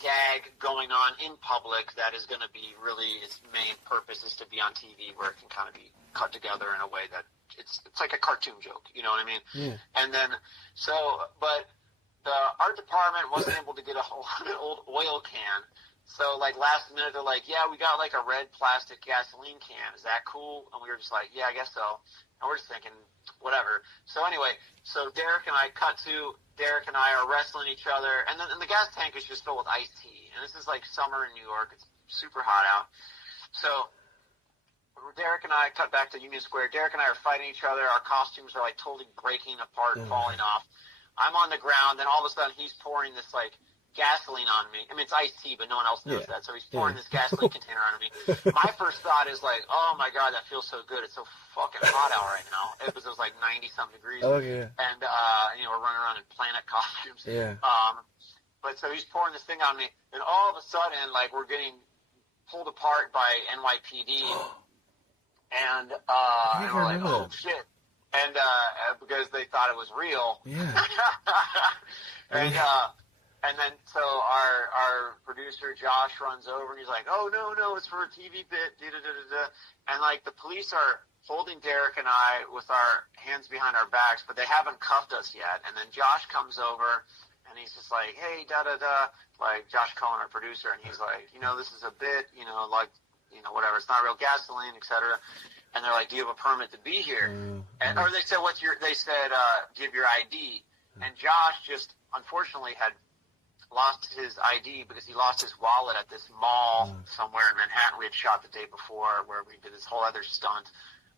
gag going on in public that is going to be really, its main purpose is to be on TV where it can kind of be cut together in a way that it's like a cartoon joke, you know what I mean? Yeah. And then, but the art department wasn't able to get an old oil can. So, like, last minute, they're like, yeah, we got, like, a red plastic gasoline can. Is that cool? And we were just like, yeah, I guess so. And we're just thinking, whatever. So, anyway, Derek and I Derek and I are wrestling each other. And then the gas tank is just filled with iced tea. And this is, like, summer in New York. It's super hot out. So, Derek and I cut back to Union Square. Derek and I are fighting each other. Our costumes are, like, totally breaking apart and falling off. I'm on the ground. Then all of a sudden, he's pouring this, like, gasoline on me. I mean, it's iced tea, but no one else knows that. So he's pouring this gasoline container on me. My first thought is like, oh my God, that feels so good. It's so fucking hot out right now. It was like 90-something degrees. Oh, yeah. And, we're running around in planet costumes. Yeah. But so he's pouring this thing on me. And all of a sudden, like, we're getting pulled apart by NYPD. And we're like, oh, shit. And because they thought it was real. Yeah. And then, so our producer, Josh, runs over, and he's like, oh, no, it's for a TV bit, da-da-da-da-da. And, like, the police are holding Derek and I with our hands behind our backs, but they haven't cuffed us yet. And then Josh comes over, and he's just like, hey, da-da-da, like, Josh Cohen, our producer, and he's like, this is a bit, whatever, it's not real gasoline, et cetera. And they're like, do you have a permit to be here? Or they said, give your ID. And Josh just, unfortunately, had lost his ID because he lost his wallet at this mall somewhere in Manhattan. We had shot the day before where we did this whole other stunt.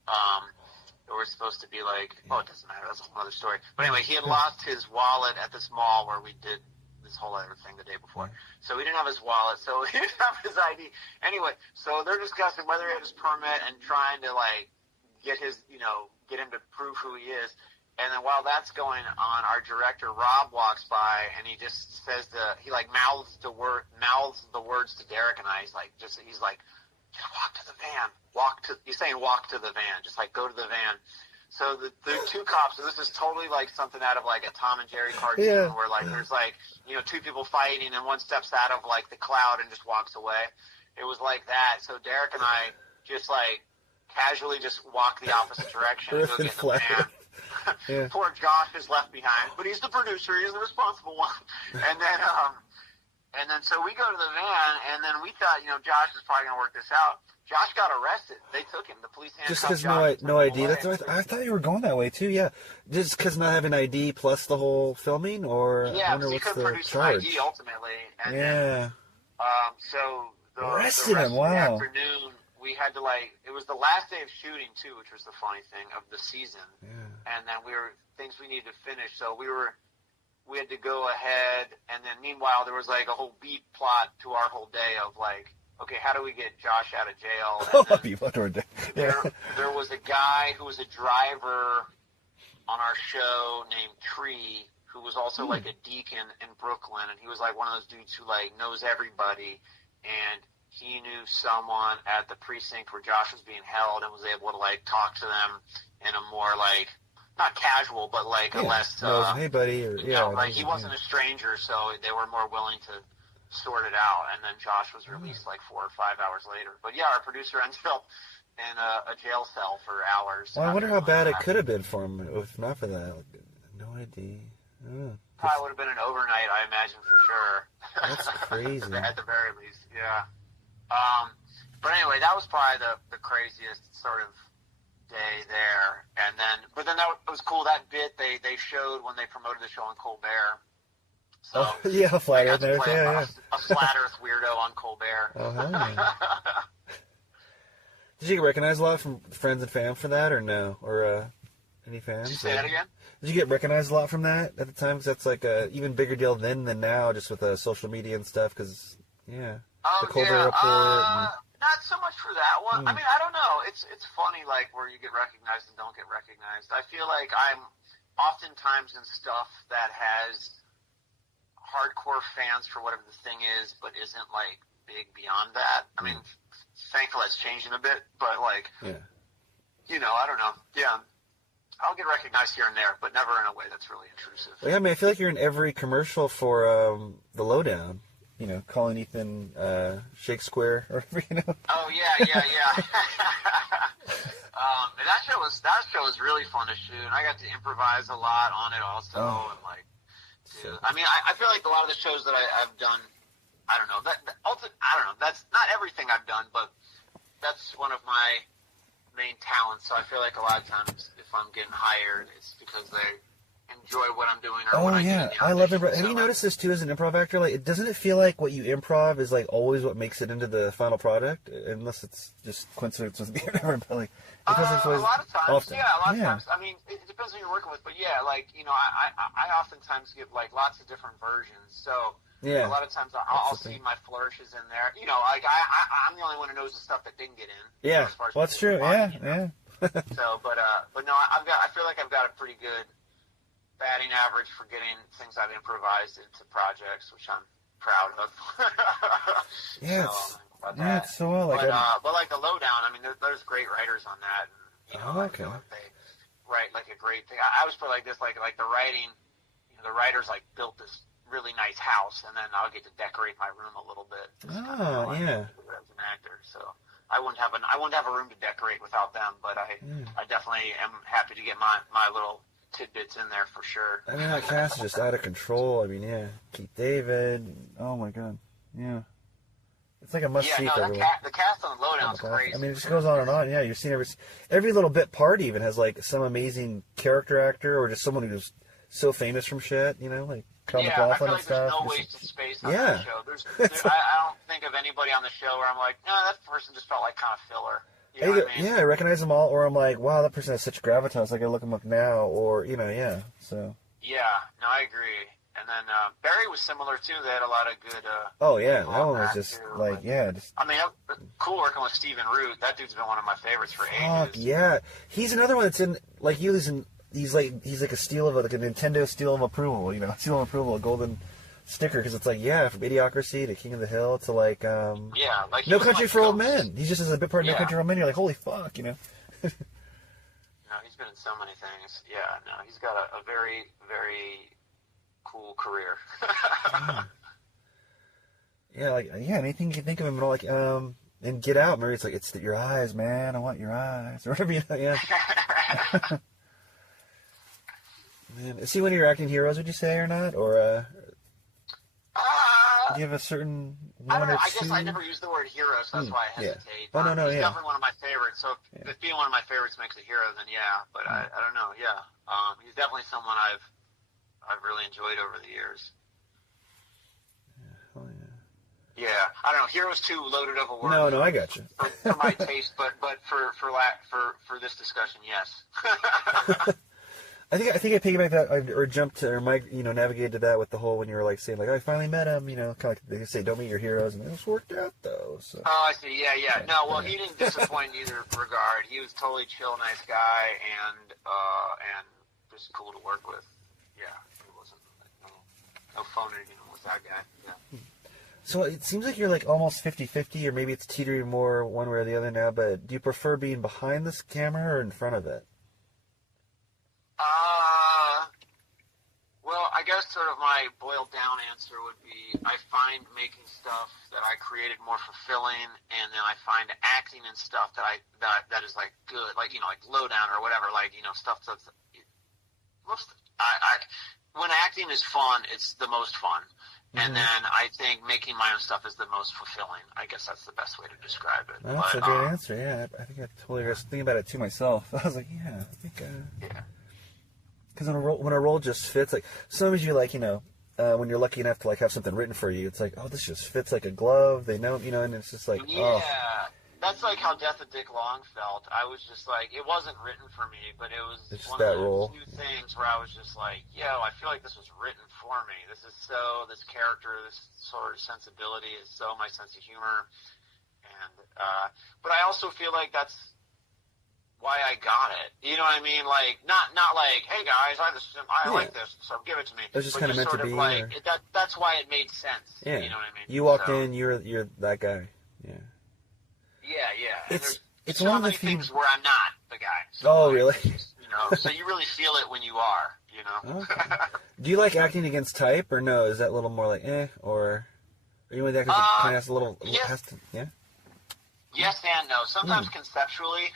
It was supposed to be like, it doesn't matter. That's a whole other story. But anyway, he had lost his wallet at this mall where we did this whole other thing the day before. So he didn't have his wallet, so he didn't have his ID. Anyway, so they're discussing whether he had his permit and trying to, like, get him to prove who he is. And then while that's going on, our director, Rob, walks by, and he just says he mouths the words to Derek and I. He's like, just walk to the van. He's saying walk to the van. Just, like, go to the van. So the two cops, so this is totally like something out of, like, a Tom and Jerry cartoon where, like, there's, like, two people fighting and one steps out of, like, the cloud and just walks away. It was like that. So Derek and I just, like, casually just walk the opposite direction and go get in the van. Poor Josh is left behind, but he's the producer. He's the responsible one. And then so we go to the van, and then we thought, Josh is probably going to work this out. Josh got arrested. They took him. The police Just handcuffed because Josh. no ID. Away. That's what I thought you were going that way too. Yeah, just because not having ID plus the whole filming, or I Yeah, wonder because he what's couldn't the produce charge. an ID ultimately. And Yeah. then, so the rest Arrested him, of the wow. afternoon, we had to it was the last day of shooting too, which was the funny thing of the season. Yeah. And then things we needed to finish. So we had to go ahead, and then meanwhile there was like a whole beat plot to our whole day of like, okay, how do we get Josh out of jail? And then there was a guy who was a driver on our show named Tree, who was also like a deacon in Brooklyn, and he was like one of those dudes who like knows everybody, and he knew someone at the precinct where Josh was being held and was able to like talk to them in a more like not casual, but like a less hey buddy, or like he wasn't a stranger, so they were more willing to sort it out. And then Josh was released like 4 or 5 hours later. But yeah, our producer ended up in a jail cell for hours. Well, I wonder how bad it could have been for him if not for that. Like, no ID. Probably would have been an overnight, I imagine, for sure. That's crazy. At the very least, yeah. But anyway, that was probably the craziest sort of day there. And then, but then it was cool, that bit they showed when they promoted the show on Colbert. So yeah, flat Earth. A flat Earth weirdo on Colbert. Did you get recognized a lot from friends and fam for that, or no? Or any fans? Did you say that again? Did you get recognized a lot from that at the time? Because that's like a even bigger deal then than now, just with social media and stuff. Because the Colbert Report. Not so much for that one. I mean, I don't know. It's funny, like, where you get recognized and don't get recognized. I feel like I'm oftentimes in stuff that has hardcore fans for whatever the thing is, but isn't, like, big beyond that. I mean, thankfully it's changing a bit, but, like, I don't know. Yeah. I'll get recognized here and there, but never in a way that's really intrusive. Well, yeah, I mean, I feel like you're in every commercial for the Lowdown. Calling Ethan Shakespeare, or Oh yeah. That show was really fun to shoot, and I got to improvise a lot on it also, and like, I mean, I feel like a lot of the shows that I've done, I don't know, that's not everything I've done, but that's one of my main talents. So I feel like a lot of times if I'm getting hired, it's because they enjoy what I'm doing or what I do. I love improv. Have you noticed this too as an improv actor? Like, doesn't it feel like what you improv is like always what makes it into the final product, unless it's just coincidence with me or whatever? But like, it doesn't a lot of times, often. a lot of times. I mean, it depends who you're working with, but yeah, like I oftentimes give like lots of different versions. So a lot of times I'll see my flourishes in there. Like I'm the only one who knows the stuff that didn't get in. Yeah, well, that's true. Yeah. So, but no, I feel like I've got a pretty good batting average for getting things I've improvised into projects, which I'm proud of. It's so well. Like, but like the Lowdown, I mean, there's great writers on that. And, I feel like they write like a great thing. I always put like this, like the writing, the writers like built this really nice house, and then I'll get to decorate my room a little bit. As an actor, so I wouldn't have a room to decorate without them. But I definitely am happy to get my little tidbits in there for sure. I mean, that cast is just out of control. I mean, Keith David. Oh my God, it's like a must-see for everyone. The cast on the Lowdown is crazy. I mean, it just goes on and on. Yeah, you're seeing every little bit part even has like some amazing character actor or just someone who's so famous from shit. Like Kyle MacLachlan and stuff. There's no wasted space on that show. I don't think of anybody on the show where I'm like, no, that person just felt like kind of filler. You know what I mean? Yeah, I recognize them all, or I'm like, wow, that person has such gravitas, I gotta look them up now, or, so. Yeah, no, I agree. And then Barry was similar, too. They had a lot of good... that one was just, too. I mean, cool working with Stephen Root. That dude's been one of my favorites for ages. Yeah. He's another one that's in, like you, he's like a steal of, like a Nintendo steal of approval, steal of approval, a golden sticker, because it's like, from Idiocracy to King of the Hill to like like No Country for Old Men. He just has a bit part of No Country for Old Men. You're like, holy fuck, No, he's been in so many things. Yeah, no, he's got a very, very cool career. Anything you can think of him, like and Get Out, maybe it's like, it's your eyes, man, I want your eyes, or whatever, Man, is he one of your acting heroes, would you say, or not? Or Do you have a certain I one don't know. or I two? guess I never use the word hero, so that's why I yeah. hesitate. Oh, no, He's yeah. definitely one of my favorites. So if being one of my favorites makes a hero, then yeah. But I don't know. Yeah, he's definitely someone I've really enjoyed over the years. Oh, yeah. Yeah, I don't know. Hero's too loaded of a word. No, I got you. for my taste, but for this discussion, yes. I think I piggybacked that or jumped to, or navigated to that with the whole when you were like saying like, I finally met him, kind of like they say don't meet your heroes, and it was worked out though. So. Oh, I see. Yeah. No, well, he didn't disappoint in either regard. He was totally chill, nice guy, and just cool to work with. Yeah, it wasn't no phoning with that guy. Yeah. So it seems like you're like almost 50-50, or maybe it's teetering more one way or the other now. But do you prefer being behind this camera or in front of it? Well, I guess sort of my boiled down answer would be I find making stuff that I created more fulfilling, and then I find acting in stuff that is like good, like like Lowdown or whatever, like stuff that's when acting is fun, it's the most fun. And then I think making my own stuff is the most fulfilling. I guess that's the best way to describe it. Well, that's a great answer. Yeah, I think I totally was thinking about it too myself. I was like, yeah, I think. Yeah. Because when a role just fits, like sometimes you like when you're lucky enough to like have something written for you, it's like, oh, this just fits like a glove. They know, and it's just like, yeah. That's like how Death of Dick Long felt. I was just like, it wasn't written for me, but it was one of those few things where I was just like, I feel like this was written for me. This character, this sort of sensibility is so my sense of humor. And, but I also feel like that's why I got it. You know what I mean? Like, not like, hey guys, I like this, so give it to me. It was just kind of meant to be. Like, that's why it made sense. Yeah. You know what I mean? You walked in, you're that guy. Yeah. Yeah. It's one one of the many few things where I'm not the guy. So oh, really? So you really feel it when you are. Okay. Do you like acting against type, or no? Is that a little more like or are you with acting kind of has a little? Yes. Yeah. Yes and no. Sometimes conceptually,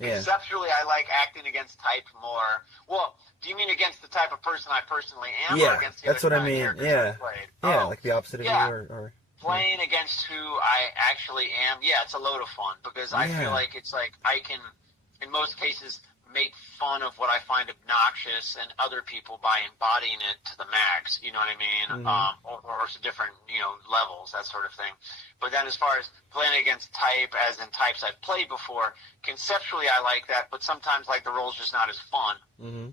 I like acting against type more. Well, do you mean against the type of person I personally am? Yeah, or against the that's what I mean. Yeah. Like the opposite of you, or playing against who I actually am. Yeah, it's a load of fun because I feel like it's like I can, in most cases, make fun of what I find obnoxious and other people by embodying it to the max. You know what I mean? Or to different levels, that sort of thing. But then as far as playing against type, as in types I've played before, conceptually I like that, but sometimes like the role's just not as fun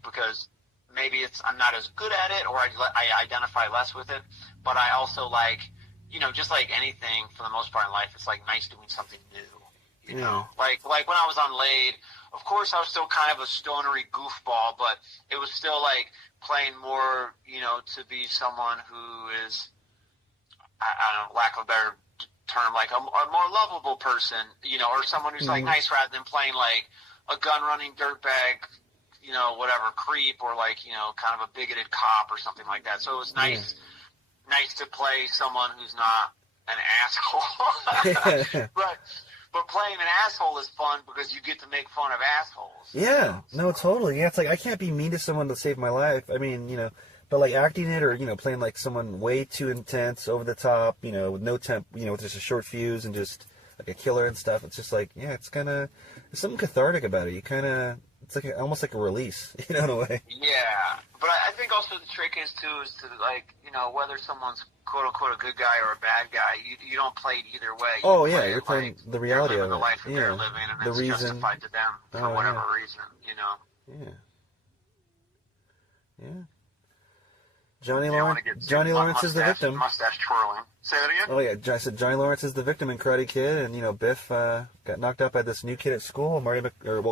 because maybe I'm not as good at it, or I identify less with it. But I also like, just like anything for the most part in life, it's like nice doing something new. You know, like when I was on Laid, of course I was still kind of a stonery goofball, but it was still like playing more, to be someone who is, I don't know, lack of a better term, like a more lovable person, or someone who's like nice rather than playing like a gun-running dirtbag, whatever, creep, or like, kind of a bigoted cop or something like that. So it was nice to play someone who's not an asshole. But playing an asshole is fun because you get to make fun of assholes. Yeah, no, totally. Yeah, it's like I can't be mean to someone to save my life. I mean, but like acting it or, playing like someone way too intense, over the top, with no temp, with just a short fuse and just like a killer and stuff. It's just like, it's kind of, there's something cathartic about it. You kind of, it's like almost like a release, in a way. Yeah, but I think also the trick is to like, whether someone's quote unquote a good guy or a bad guy, you don't play it either way. You're playing the reality of it. The life that they're living, and it's justified to them for whatever reason, Yeah. Johnny Lawrence is the victim. Mustache twirling. Say that again? Oh yeah, I said Johnny Lawrence is the victim in Karate Kid, and Biff got knocked out by this new kid at school,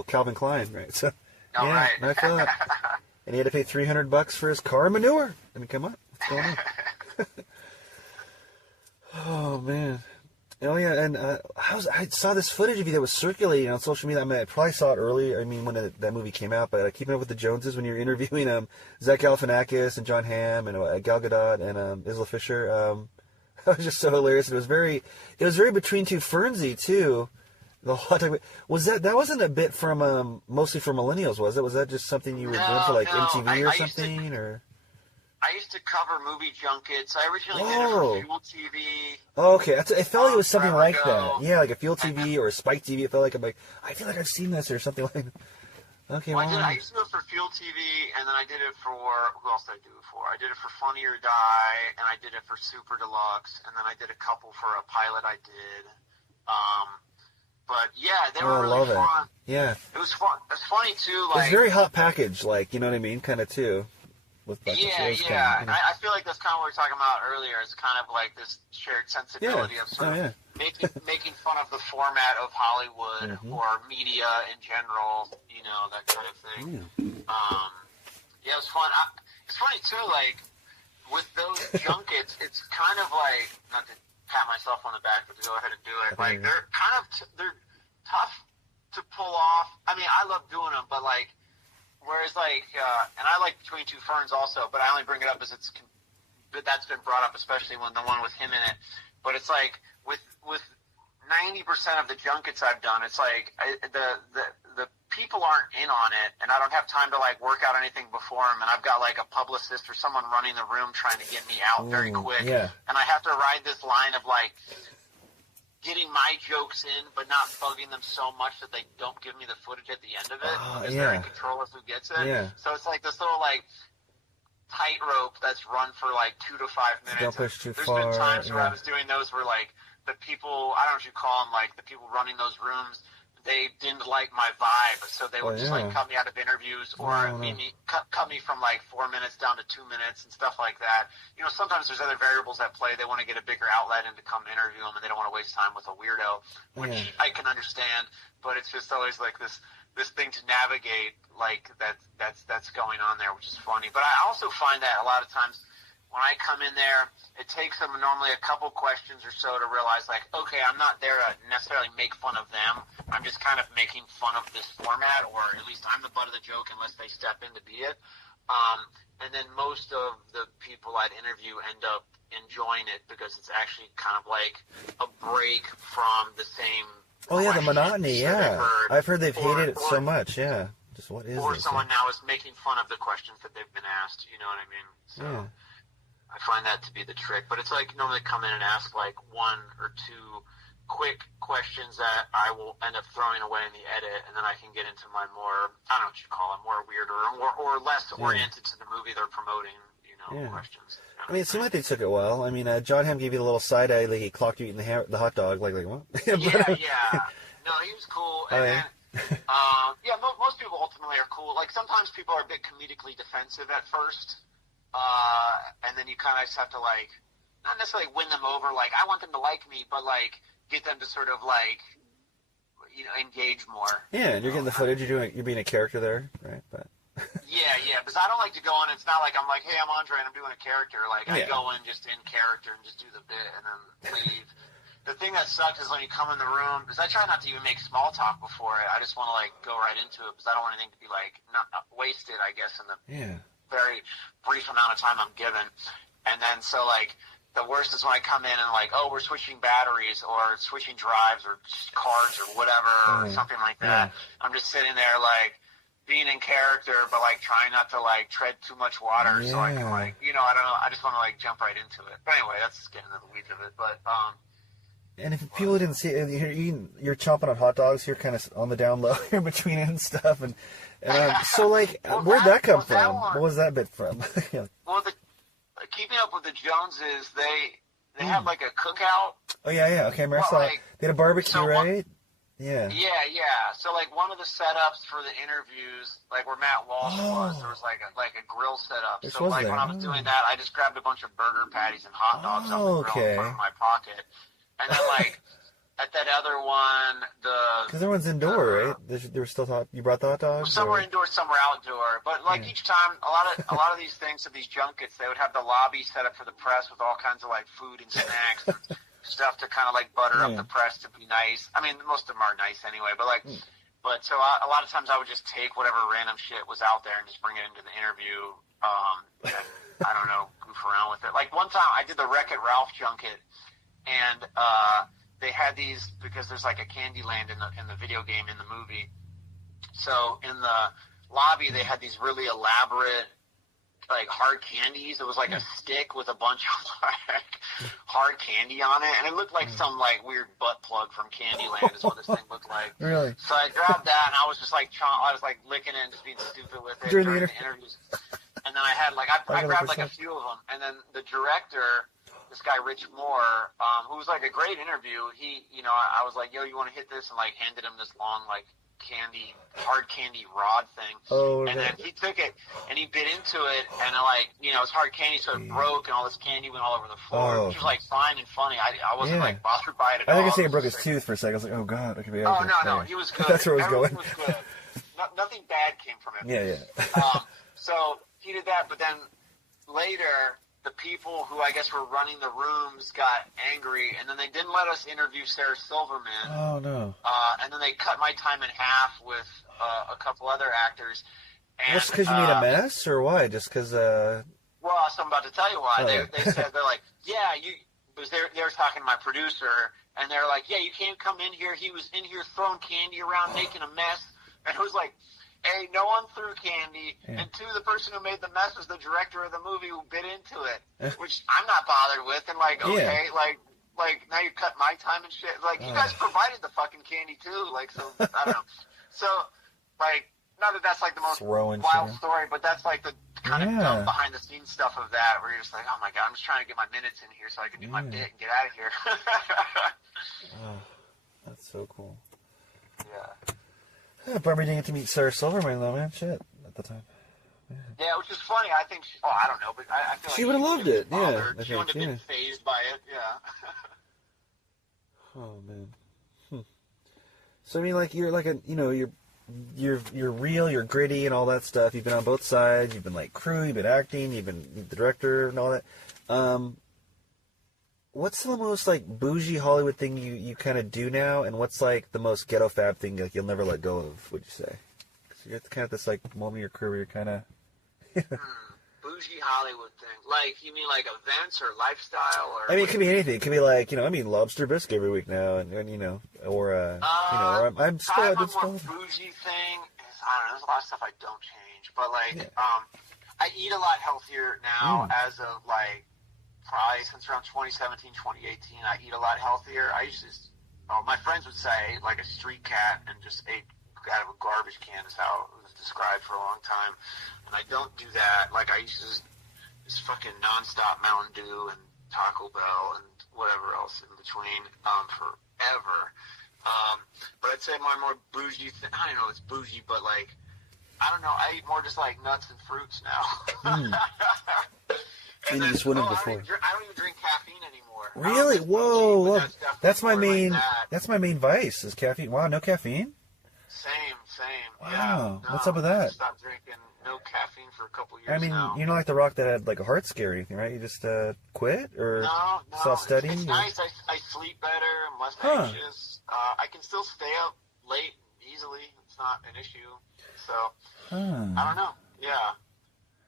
Calvin Klein, right? So right. I feel that. And he had to pay $300 for his car and manure. I mean, come on, what's going on? Oh man. Oh yeah, and I saw this footage of you that was circulating on social media. I mean, I probably saw it early. I mean, when that movie came out. But Keeping Up with the Joneses, when you were interviewing Zach Galifianakis and John Hamm and Gal Gadot and Isla Fisher, that was just so hilarious. It was very between two Fernsey too. The whole time. That wasn't a bit from mostly for Millennials, was it? Was that just something you were doing for like MTV or something or? I used to cover movie junkets. I originally did it for Fuel TV. Oh, okay. It felt like it was something like ago. that. Yeah, like a Fuel TV or a Spike TV. It felt like I feel like I've seen this or something like that. Okay, well, I used to do it for Fuel TV, and then I did it for, who else did I do it for? I did it for Funny or Die, and I did it for Super Deluxe, and then I did a couple for a pilot I did. But yeah, they were really fun. Yeah. It was fun. It was funny too. Like, it's very hot package, like, you know what I mean? Kind of too. With yeah. Kind of, I feel like that's kind of what we were talking about earlier. It's kind of like this shared sensibility of sort of making fun of the format of Hollywood or media in general, you know, that kind of thing. Yeah, it was fun. It's funny too, like with those junkets, it's kind of like, not to pat myself on the back, but to go ahead and do it. Like they're kind of they're tough to pull off. I mean, I love doing them, but like. Whereas, like, and I like Between Two Ferns also, but I only bring it up as that's been brought up, especially when the one with him in it. But it's like with 90% of the junkets I've done, it's like the people aren't in on it, and I don't have time to like work out anything before them, and I've got like a publicist or someone running the room trying to get me out very quick, and I have to ride this line of like. Getting my jokes in, but not bugging them so much that they don't give me the footage at the end of it because they're in control of who gets it. Yeah. So it's like this little like tightrope that's run for like 2 to 5 minutes. Don't push too There's far. been times where I was doing those where like the people, I don't know what you call them, like the people running those rooms, they didn't like my vibe, so they would just like cut me out of interviews or cut me from like 4 minutes down to 2 minutes and stuff like that. You know, sometimes there's other variables at play. They want to get a bigger outlet and to come interview them, and they don't want to waste time with a weirdo, which I can understand. But it's just always like this thing to navigate, like that's going on there, which is funny. But I also find that a lot of times. When I come in there, it takes them normally a couple questions or so to realize, like, okay, I'm not there to necessarily make fun of them. I'm just kind of making fun of this format, or at least I'm the butt of the joke unless they step in to be it. And then most of the people I'd interview end up enjoying it because it's actually kind of like a break from the same the monotony, I've heard they've hated it so much, Just what is or this? Someone now is making fun of the questions that they've been asked, you know what I mean? So. I find that to be the trick, but it's like normally come in and ask like 1 or 2 quick questions that I will end up throwing away in the edit, and then I can get into my more, I don't know what you call it, more weirder or less oriented to the movie they're promoting, you know, questions. You know? I mean, it seemed like they took it well. I mean, John Hamm gave you the little side eye, like he clocked you eating the hot dog, like what? Yeah. No, he was cool. And then, most people ultimately are cool. Like sometimes people are a bit comedically defensive at first. And then you kind of just have to like, not necessarily win them over, like I want them to like me, but like get them to sort of like, you know, engage more. Yeah, and you're getting the footage. You're being a character there, right? But yeah, because I don't like to go in. It's not like I'm like, hey, I'm Andre and I'm doing a character. Like I go in just in character and just do the bit and then leave. The thing that sucks is when you come in the room, because I try not to even make small talk before it. I just want to like go right into it because I don't want anything to be like not wasted, I guess, in the very brief amount of time I'm given. And then so like the worst is when I come in and like, oh, we're switching batteries or switching drives or cards or whatever or something like that. I'm just sitting there like being in character, but like trying not to like tread too much water so I can like, you know, I don't know. I just want to like jump right into it. But anyway, that's just getting into the weeds of it. But and if people didn't see it, you're chomping on hot dogs. You're kind of on the down low here between it and stuff. And so, like, where'd that come from? What was that bit from? Well, Keeping Up with the Joneses, they have like a cookout. Oh yeah. Okay, I saw like, they had a barbecue, right? Yeah. So like one of the setups for the interviews, like where Matt Walsh was, there was like a grill setup. So like when I was doing that, I just grabbed a bunch of burger patties and hot dogs off the grill in front of my pocket. And then, like, at that other one, because everyone's indoor, right? There were still you brought the hot dogs? Some were indoor, some were outdoor. But, like, each time, a lot of these things, of these junkets, they would have the lobby set up for the press with all kinds of, like, food and snacks and stuff to kind of, like, butter up the press to be nice. I mean, most of them are nice anyway. But, like, so a lot of times I would just take whatever random shit was out there and just bring it into the interview and, I don't know, goof around with it. Like, one time I did the Wreck-It Ralph junket. And they had these because there's like a Candyland in the video game in the movie. So in the lobby they had these really elaborate hard candies. It was like a stick with a bunch of like hard candy on it, and it looked like some like weird butt plug from Candyland is what this thing looked like. Really? So I grabbed that, and I was just like I was like licking it and just being stupid with it During the interviews. And then I had like I grabbed like a few of them, and then the director, this guy Rich Moore, who was like a great interview. He, I was like, "Yo, you want to hit this?" And like handed him this long like hard candy rod thing. Oh, and then he took it and he bit into it, and like it's hard candy, so it broke, and all this candy went all over the floor, which was like fine and funny. I wasn't like bothered by it at all. I think I see he broke his tooth for a second. I was like, oh god, it could be. Oh no, he was good. That's where I was going. Was good. Nothing bad came from it. Yeah. So he did that, but then later, the people who I guess were running the rooms got angry, and then they didn't let us interview Sarah Silverman. Oh, no. And then they cut my time in half with a couple other actors. And, just because you made a mess, or why? Just because, Well, so I'm about to tell you why. They said, they're like, yeah, because they were talking to my producer, and they're like, yeah, you can't come in here. He was in here throwing candy around, making a mess. And it was like, A, no one threw candy, and 2, the person who made the mess was the director of the movie who bit into it, which I'm not bothered with. And like, okay, like now you cut my time and shit. Like, you guys provided the fucking candy too. Like, so I don't know. So like, not that that's like the most wild story, but that's like the kind of dumb behind the scenes stuff of that, where you're just like, oh my god, I'm just trying to get my minutes in here so I can do my bit and get out of here. Oh, that's so cool. Yeah. Bummer didn't get to meet Sarah Silverman though, man. Shit, at the time. Yeah, which is funny. I think I don't know, but I feel like she would have loved it. Yeah, she wouldn't have been fazed by it. Yeah. Oh man. So I mean, like you're like you're real, you're gritty, and all that stuff. You've been on both sides. You've been like crew. You've been acting. You've been the director and all that. What's the most like bougie Hollywood thing you kind of do now, and what's like the most ghetto fab thing like you'll never let go of? Would you say? Because you're at kind of this like moment of your career where you're kind of bougie Hollywood thing. Like you mean like events or lifestyle or? I mean, it could be anything. It could be like lobster bisque every week now, and or or I'm still a more bougie thing is I don't know. There's a lot of stuff I don't change, but like I eat a lot healthier now as of like. Probably since around 2017, 2018, I eat a lot healthier. I used to, my friends would say I ate like a street cat and just ate out of a garbage can is how it was described for a long time. And I don't do that. Like I used to just fucking nonstop Mountain Dew and Taco Bell and whatever else in between forever. But I'd say my more bougie thing, I don't know if it's bougie, but like, I don't know, I eat more just like nuts and fruits now. And you just wouldn't before. I don't even drink caffeine anymore. Really? Whoa! That's my main. That's my main vice is caffeine. Wow, no caffeine. Same. Wow. Yeah. What's up with that? I stopped drinking no caffeine for a couple years. I mean, now. you're not like The Rock that had like a heart scare or anything, right? You just quit or stop studying. It's nice. I sleep better. I'm less anxious. I can still stay up late easily. It's not an issue. So I don't know. Yeah.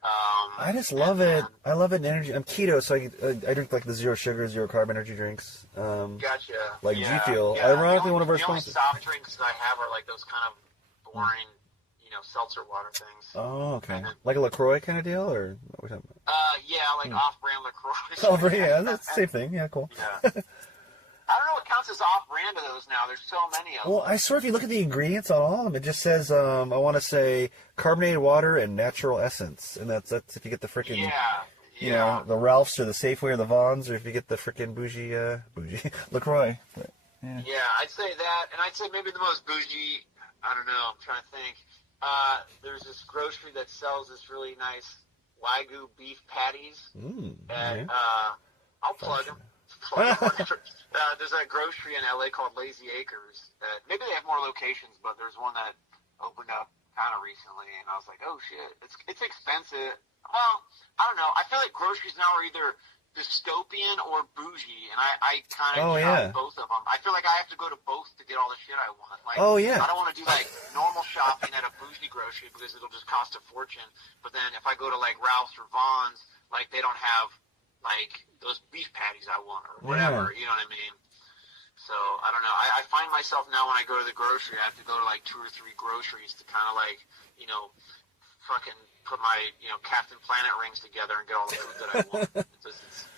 I just love it. I love it in energy. I'm keto, so I drink like the zero sugar, zero carb energy drinks. Gotcha. Like G Fuel. Yeah. Ironically, one of our the only sponsors. soft drinks that I have are like those kind of boring, seltzer water things. Oh, okay. Like a LaCroix kind of deal, or what we're talking about? Yeah, like off-brand LaCroix. Oh, yeah, that's the same thing. Yeah, cool. Yeah. I don't know what counts as off-brand of those now. There's so many of them. Well, I swear if you look at the ingredients on all of them, it just says, I want to say, carbonated water and natural essence. And that's if you get the frickin', the Ralphs or the Safeway or the Vons, or if you get the frickin' bougie LaCroix. But, yeah, I'd say that. And I'd say maybe the most bougie, I don't know, I'm trying to think. There's this grocery that sells this really nice Wagyu beef patties. And I'll plug them. There's a grocery in LA called Lazy Acres. Maybe they have more locations, but there's one that opened up kind of recently, and I was like, oh shit, it's expensive. Well, I don't know. I feel like groceries now are either dystopian or bougie, and I kind of try both of them. I feel like I have to go to both to get all the shit I want. Like, I don't want to do like normal shopping at a bougie grocery because it'll just cost a fortune. But then if I go to like Ralph's or Vons, like they don't have like those beef patties I want or whatever. You know what I mean? So I don't know. I find myself now when I go to the grocery, I have to go to like 2 or 3 groceries to kind of like fucking put my, Captain Planet rings together and get all the food that I want.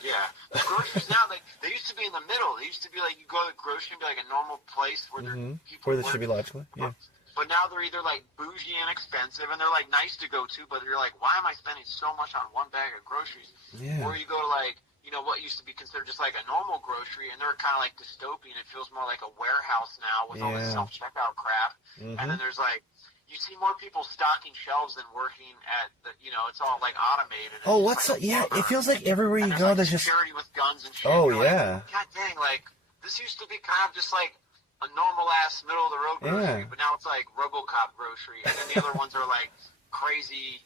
Yeah. The groceries now, they used to be in the middle. They used to be like, you go to the grocery and be like a normal place where people where this should be logically, yeah. But now they're either like bougie and expensive, and they're like nice to go to, but you're like, why am I spending so much on one bag of groceries? Yeah. Or you go to like, what used to be considered just like a normal grocery, and they're kind of like dystopian. It feels more like a warehouse now with all this self-checkout crap. And then there's like, you see more people stocking shelves than working at the, it's all like automated. Oh, what's like it feels like everywhere you go, there's just security with guns and shit. Oh, yeah. Like, God dang, like, this used to be kind of just like a normal-ass middle-of-the-road grocery, but now it's like RoboCop grocery, and then the other ones are like crazy,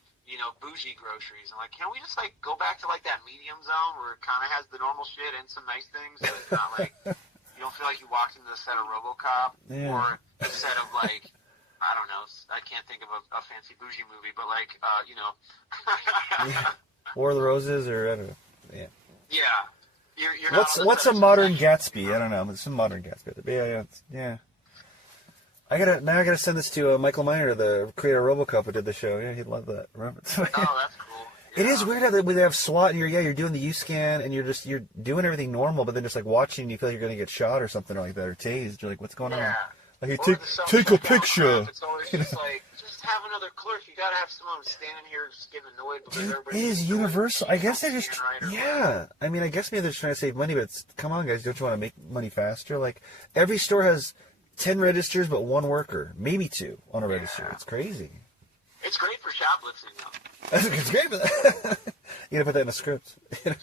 bougie groceries. I'm like, can we just like go back to like that medium zone where it kind of has the normal shit and some nice things, and it's not like you don't feel like you walked into the set of RoboCop or the set of like, I don't know, I can't think of a fancy bougie movie, but like, War of the Roses, or I don't know. Yeah. Yeah. You're what's a modern Gatsby? I don't know. It's some modern Gatsby. Yeah. I gotta send this to Michael Miner, the creator of RoboCop, who did the show. Yeah, he'd love that. Remember? Oh, that's cool. Yeah. It is weird how they have SWAT and you're doing the U-scan and you're doing everything normal, but then just like watching, you feel like you're gonna get shot or something like that, or tased. You're like, what's going on? Like, hey, take a picture. It's always just like, just have another clerk. You gotta have someone standing here just getting annoyed because everybody. It is universal. I guess they just, I mean, I guess maybe they're just trying to save money, but come on, guys, don't you want to make money faster? Like, every store has 10 registers, but 1 worker, maybe 2 on a register. It's crazy. It's great for shoplifting, though. It's great for that. You gotta put that in a script. But,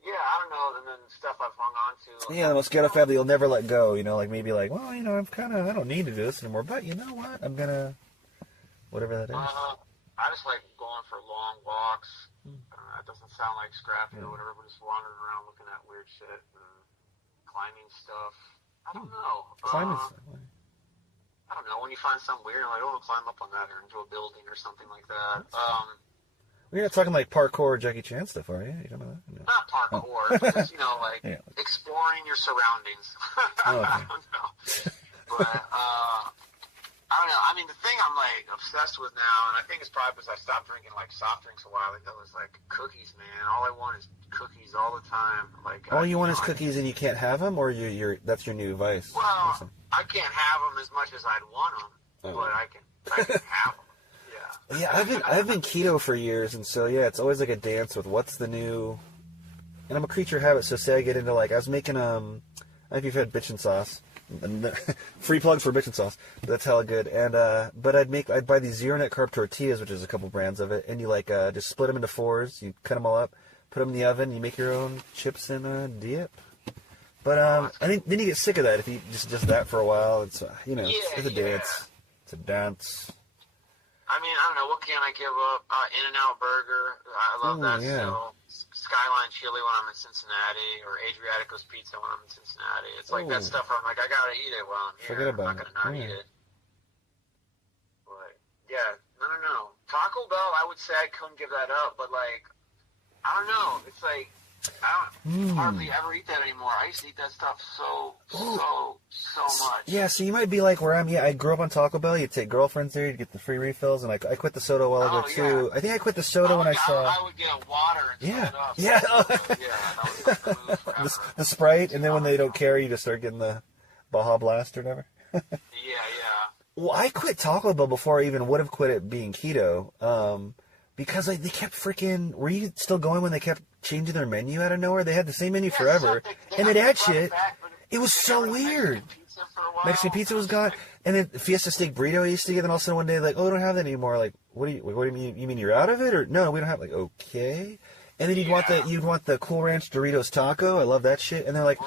yeah, I don't know, and then stuff I've hung on to. Yeah, the most ghetto family you'll never let go, like maybe like, well, I don't need to do this anymore, but you know what, I'm gonna, whatever that is. I just like going for long walks. It doesn't sound like scrappy or whatever, but just wandering around looking at weird shit and climbing stuff. I don't know. Climbing stuff. I don't know, when you find something weird, like, I want to climb up on that or into a building or something like that. We're not talking like parkour or Jackie Chan stuff, are you? You don't know that? No. Not parkour, but just, like, exploring your surroundings. I don't know. But, I don't know. I mean, the thing I'm, like, obsessed with now, and I think it's probably because I stopped drinking, like, soft drinks a while ago, is, like, cookies, man. All I want is cookies all the time. Like, all you want is cookies and you can't have them, or that's your new vice? Well, I can't have them as much as I'd want them, but I can have them. Yeah, I've been keto for years, and so it's always like a dance with what's the new. And I'm a creature of habit, so say I get into like I was making I don't know if you've had bitchin' sauce, free plug for bitchin' sauce. That's hella good. And but I'd buy these 0 net carb tortillas, which is a couple brands of it, and you like just split them into 4s, you cut them all up, put them in the oven, you make your own chips and dip. But I think then you get sick of that if you just that for a while. It's it's a dance. It's a dance. I mean, I don't know, what can I give up? In-N-Out Burger, I love that still. Skyline Chili when I'm in Cincinnati, or Adriatico's Pizza when I'm in Cincinnati. It's like that stuff where I'm like, I gotta eat it while I'm here. Forget about I'm not gonna not eat it. But, yeah, I don't know. Taco Bell, I would say I couldn't give that up, but like, I don't know. It's like, I don't hardly ever eat that anymore. I used to eat that stuff so much. Yeah, so you might be like where I'm. Yeah, I grew up on Taco Bell. You'd take girlfriends there, you'd get the free refills, and I quit the soda a while ago too. I think I quit the soda when I saw. I would get water and fill it up. Yeah. That was like the move forever. The Sprite, and then when they don't carry, you just start getting the Baja Blast or whatever. Yeah. Well, I quit Taco Bell before I even would have quit it being keto. Because they kept freaking. Were you still going when they kept changing their menu out of nowhere? They had the same menu forever, and they'd add shit. It was so weird. Mexican pizza was gone, and then Fiesta steak burrito I used to get. And all of a sudden one day, like, oh, we don't have that anymore. Like, what do you mean? You mean you're out of it, or no? We don't have. Like, okay. And then you'd want the Cool Ranch Doritos taco. I love that shit. And they're like,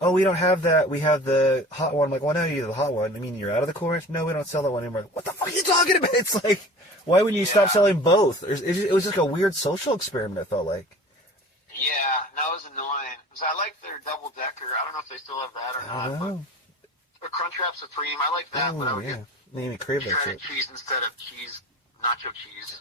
oh, we don't have that. We have the hot one. I'm like, why not you have the hot one? I mean, you're out of the Cool Ranch? No, we don't sell that one anymore. What the fuck are you talking about? It's like, why wouldn't you stop selling both? It was just a weird social experiment, it felt like. Yeah, that was annoying. Because I like their double decker. I don't know if they still have that or not. But the Crunchwrap Supreme, I like that. But I would get made me crave that shit. Cheese instead of cheese, nacho cheese.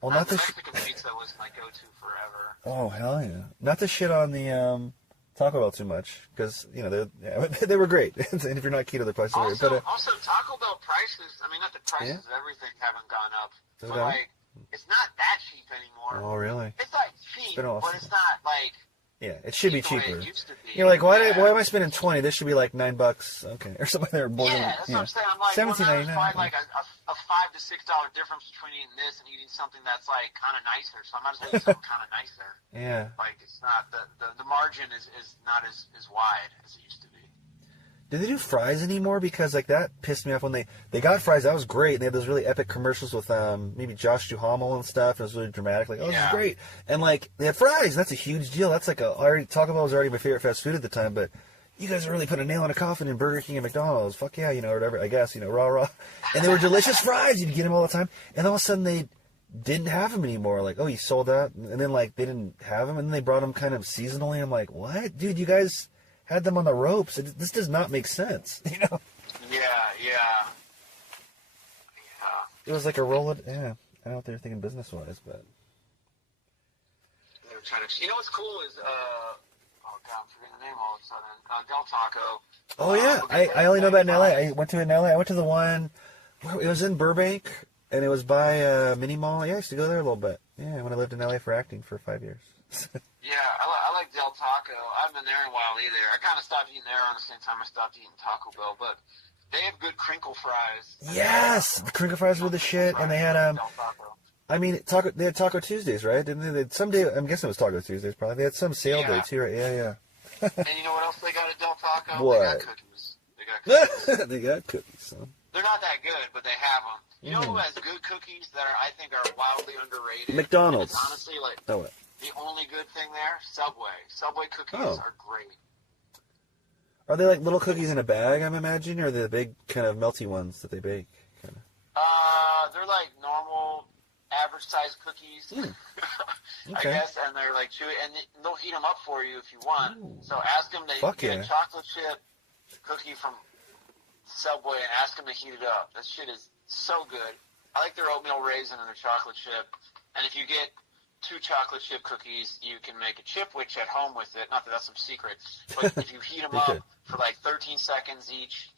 Well, not the Mexican pizza was my go-to forever. Oh hell yeah! Not to shit on the Taco Bell too much because they were great. And if you're not keto, the prices are great. But also Taco Bell prices. I mean, not the prices of everything haven't gone up, but like it's not that cheap anymore. Oh, really? It's like cheap, but it's not like. Yeah, it should be cheaper. It used to be. You're like, why am I spending $20? This should be like $9, okay, or something. There, that's what I'm saying. I'm like, $17.99. Find like a $5 to $6 difference between eating this and eating something that's like kind of nicer. So I might as well eat something kind of nicer. Yeah. Like it's not the margin is not as wide as it used to be. Do they do fries anymore? Because like that pissed me off when they got fries. That was great. And they had those really epic commercials with maybe Josh Duhamel and stuff. It was really dramatic. Like, this is great. And like they had fries. And that's a huge deal. That's like Taco Bell was already my favorite fast food at the time. But you guys really put a nail in a coffin in Burger King and McDonald's. Fuck yeah, or whatever. I guess rah. And they were delicious fries. You'd get them all the time. And all of a sudden they didn't have them anymore. Like, oh, you sold out. And then like they didn't have them. And then they brought them kind of seasonally. I'm like, what, dude? You guys had them on the ropes. This does not make sense, Yeah. It was like a roll it. Yeah, I don't know what they were thinking business-wise, but they were trying to. What's cool is I'm forgetting the name all of a sudden. Del Taco. Oh yeah, I only know that in LA. I went to it in LA. I went to the one. It was in Burbank, and it was by Mini Mall. Yeah, I used to go there a little bit. Yeah, when I lived in LA for acting for 5 years. Yeah, I like Del Taco. I haven't been there in a while either. I kind of stopped eating there around the same time I stopped eating Taco Bell, but they have good crinkle fries. Yes, the crinkle fries were the shit, and they had Del Taco. I mean, they had Taco Tuesdays, right? Didn't they? They had some day, I'm guessing it was Taco Tuesdays, probably. They had some sale day too, right? Yeah. And you know what else they got at Del Taco? What? They got cookies. They got cookies. So. They're not that good, but they have them. You know who has good cookies that I think are wildly underrated? McDonald's. It's honestly, like what? The only good thing there, Subway. Subway cookies are great. Are they like little cookies in a bag, I'm imagining, or are they the big kind of melty ones that they bake? Kind of. They're like normal, average-sized cookies, I guess, and they're like chewy, and they'll heat them up for you if you want. Ooh. So ask them to get a chocolate chip cookie from Subway and ask them to heat it up. That shit is so good. I like their oatmeal raisin and their chocolate chip, and if you get 2 chocolate chip cookies, you can make a chipwich at home with it. Not that that's some secret, but if you heat them up for like 13 seconds each,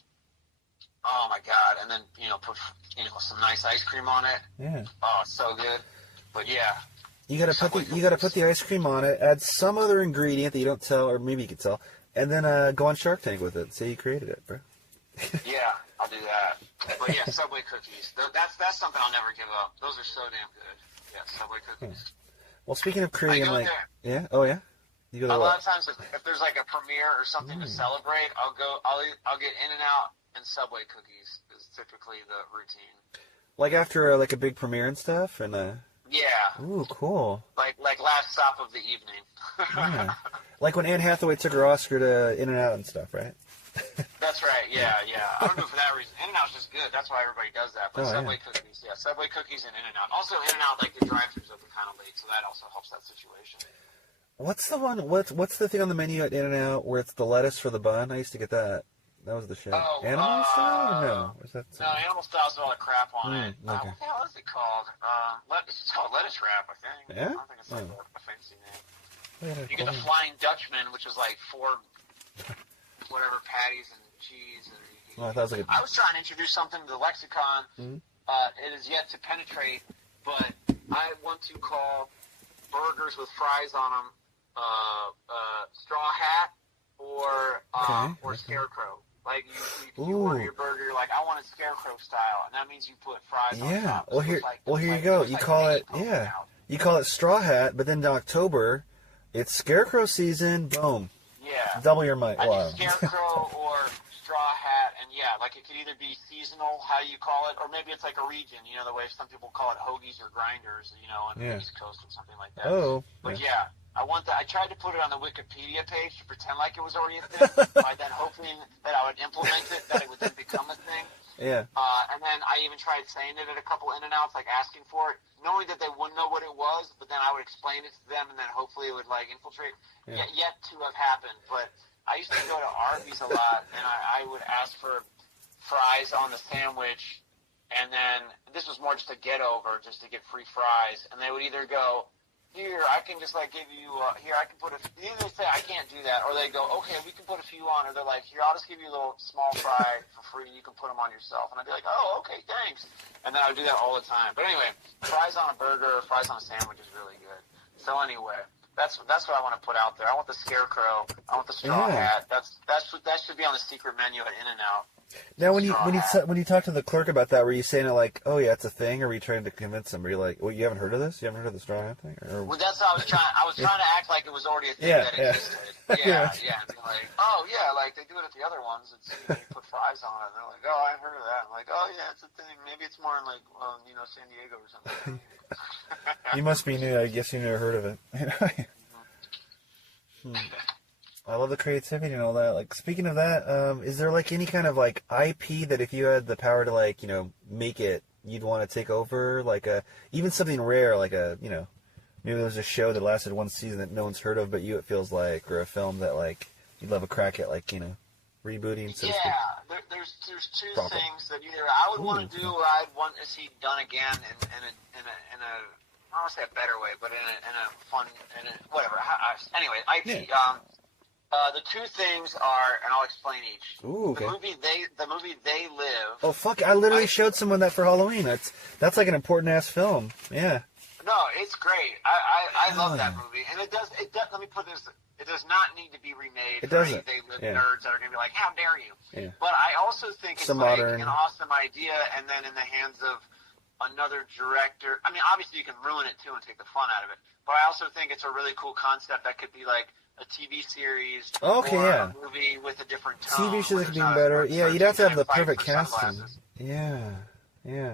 oh my god! And then put some nice ice cream on it. Yeah. Oh, so good. But yeah. You gotta put the ice cream on it. Add some other ingredient that you don't tell, or maybe you could tell, and then go on Shark Tank with it. Say you created it, bro. Yeah, I'll do that. But yeah, Subway cookies. That's something I'll never give up. Those are so damn good. Yeah, Subway cookies. Well, speaking of creating, there. You go there. A lot of times, if there's like a premiere or something to celebrate, I'll get In-N-Out and Subway cookies is typically the routine. Like after like a big premiere and stuff, and yeah. Ooh, cool. Like last stop of the evening. Yeah. Like when Anne Hathaway took her Oscar to In-N-Out and stuff, right? That's right. Yeah. I don't do it for that reason. In-N-Out's just good. That's why everybody does that. But Subway cookies, Subway cookies and In-N-Out. Also, In-N-Out, like the drive-thrus open kind of late, so that also helps that situation. What's the one? What's the thing on the menu at In-N-Out where it's the lettuce for the bun? I used to get that. That was the shit. Oh, Animal Style or no? Or is that no, Animal Style's got all the crap on it. Okay. What the hell is it called? It's called lettuce wrap, I think. Yeah? I don't think it's like a fancy name. You get the Flying Dutchman, which is like 4 whatever patties and cheese. And I was trying to introduce something to the lexicon. It is yet to penetrate, but I want to call burgers with fries on them straw hat or scarecrow. Like you order your burger, you're like, I want it scarecrow style, and that means you put fries on top. Well, here you go. You call it You call it straw hat, but then in October, it's scarecrow season. Boom. Yeah. Double your might. I think scarecrow or straw hat, and like it could either be seasonal, how you call it, or maybe it's like a region. The way some people call it hoagies or grinders, on the East Coast or something like that. Oh. But I want that. I tried to put it on the Wikipedia page to pretend like it was already a thing, by then hoping that I would implement it, that it would then become a thing. Yeah. And then I even tried saying it at a couple In-N-Outs, like asking for it, knowing that they wouldn't know what it was, but then I would explain it to them, and then hopefully it would like infiltrate. Yet to have happened. But I used to go to Arby's a lot, and I would ask for fries on the sandwich, and then this was more just a get over, just to get free fries, and they would either go, here, I can just like give you, here, I can put either they say, I can't do that, or they go, okay, we can put a few on, or they're like, here, I'll just give you a little small fry for free, you can put them on yourself. And I'd be like, oh, okay, thanks. And then I would do that all the time. But anyway, fries on a burger, fries on a sandwich is really good. So anyway, that's what I want to put out there. I want the scarecrow, I want the straw hat. That should be on the secret menu at In-N-Out. Now, when you talk to the clerk about that, were you saying it like, oh yeah, it's a thing, or were you trying to convince them? Were you like, well, you haven't heard of this? You haven't heard of the straw hat thing? Or... Well, that's how I was trying. I was trying to act like it was already a thing that existed. Yeah. And be like, oh yeah, like they do it at the other ones. It's you put fries on it. And they're like, oh, I've heard of that. I'm like, oh yeah, it's a thing. Maybe it's more in like, San Diego or something. You must be new. I guess you never heard of it. I love the creativity and all that. Like, speaking of that, is there like any kind of like IP that if you had the power to like, make it, you'd want to take over? Like even something rare, like maybe there's a show that lasted one season that no one's heard of, but it feels like, or a film that like you'd love a crack at, like, rebooting. So there's two things that either I would want to do or I'd want to see done again in a I don't want to say a better way, but in a fun, whatever. Anyway, IP. Yeah. The two things are, and I'll explain each. Ooh, okay. The movie They Live. Oh fuck! I literally showed someone that for Halloween. That's like an important ass film. Yeah. No, it's great. I love that movie, and it does. Let me put this. It does not need to be remade. It doesn't. They Live nerds that are going to be like, how dare you? Yeah. But I also think it's like modern... an awesome idea, and then in the hands of another director. I mean, obviously you can ruin it too and take the fun out of it. But I also think it's a really cool concept that could be like a TV series or a movie with a different tone. TV shows could be better. Yeah, you'd have to have the perfect casting. Yeah.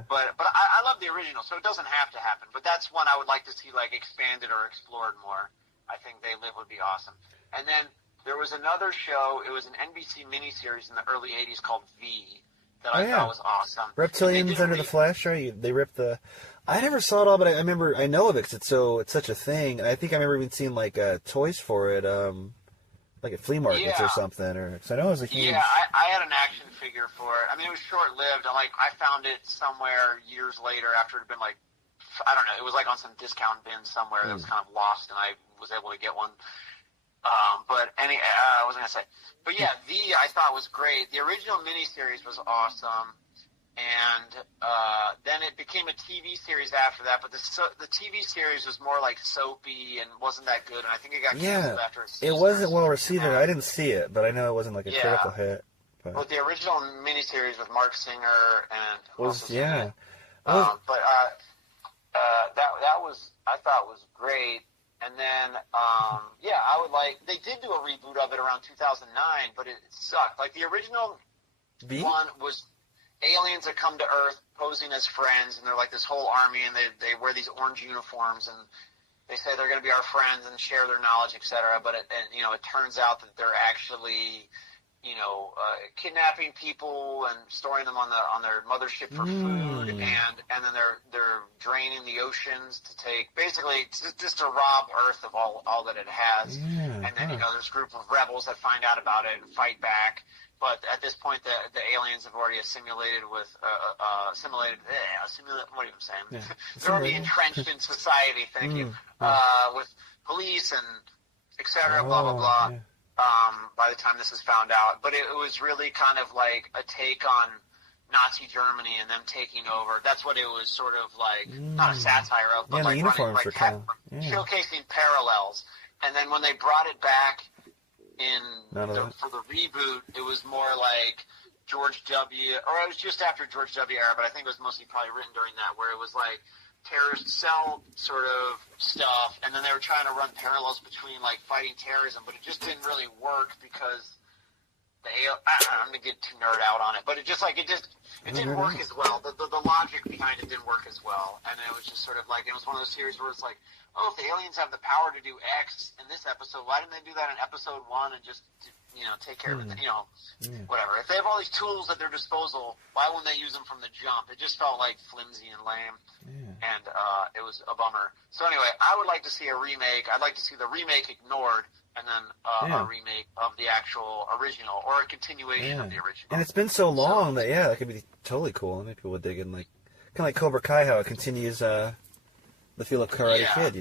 But I love the original, so it doesn't have to happen. But that's one I would like to see like expanded or explored more. I think They Live would be awesome. And then there was another show. It was an NBC miniseries in the early '80s called V that I thought was awesome. Reptilians Under the Flesh, right? They ripped the... I never saw it all, but I remember, I know of it because it's such a thing. And I think I remember even seeing like toys for it, like at flea markets or something. Cause I know it was a huge... Yeah, I had an action figure for it. I mean, it was short-lived. I found it somewhere years later after it had been like, I don't know, it was like on some discount bin somewhere that was kind of lost, and I was able to get one. I wasn't going to say. But yeah, I thought was great. The original miniseries was awesome. And then it became a TV series after that. But the TV series was more like soapy and wasn't that good. And I think it got canceled after a season. It wasn't well received. I didn't see it, but I know it wasn't like a critical hit. But. Well, the original miniseries with Mark Singer and... that was, I thought was great. And then, I would like... They did do a reboot of it around 2009, but it sucked. Like, the original one was aliens that come to Earth posing as friends, and they're like this whole army, and they wear these orange uniforms, and they say they're going to be our friends and share their knowledge, etc. But it turns out that they're actually... kidnapping people and storing them on their mothership for food, and then they're draining the oceans to take basically just to rob Earth of all that it has. And then there's a group of rebels that find out about it and fight back. But at this point, the aliens have already assimilated with what are you saying? Yeah. They're already entrenched in society. Thank you. With police and etc. Blah blah blah. Yeah. By the time this is found out. But it was really kind of like a take on Nazi Germany and them taking over. That's what it was sort of like, not a satire of, but like running, like showcasing parallels. And then when they brought it back for the reboot, it was more like George W., or it was just after George W. era, but I think it was mostly probably written during that, where it was like terrorist cell sort of stuff, and then they were trying to run parallels between like fighting terrorism, but it just didn't really work because I'm gonna get too nerd out on it, but it didn't work as well. The logic behind it didn't work as well, and it was just sort of like, it was one of those series where it's like, oh, if the aliens have the power to do X in this episode, why didn't they do that in episode 1 and just take care of it, whatever. If they have all these tools at their disposal, why wouldn't they use them from the jump? It just felt like flimsy and lame, and it was a bummer. So anyway, I would like to see a remake. I'd like to see the remake ignored, and then a remake of the actual original, or a continuation of the original. And it's been so long that could be totally cool. I mean, people would dig in, like kind of like Cobra Kai, how it continues the feel of Karate Kid,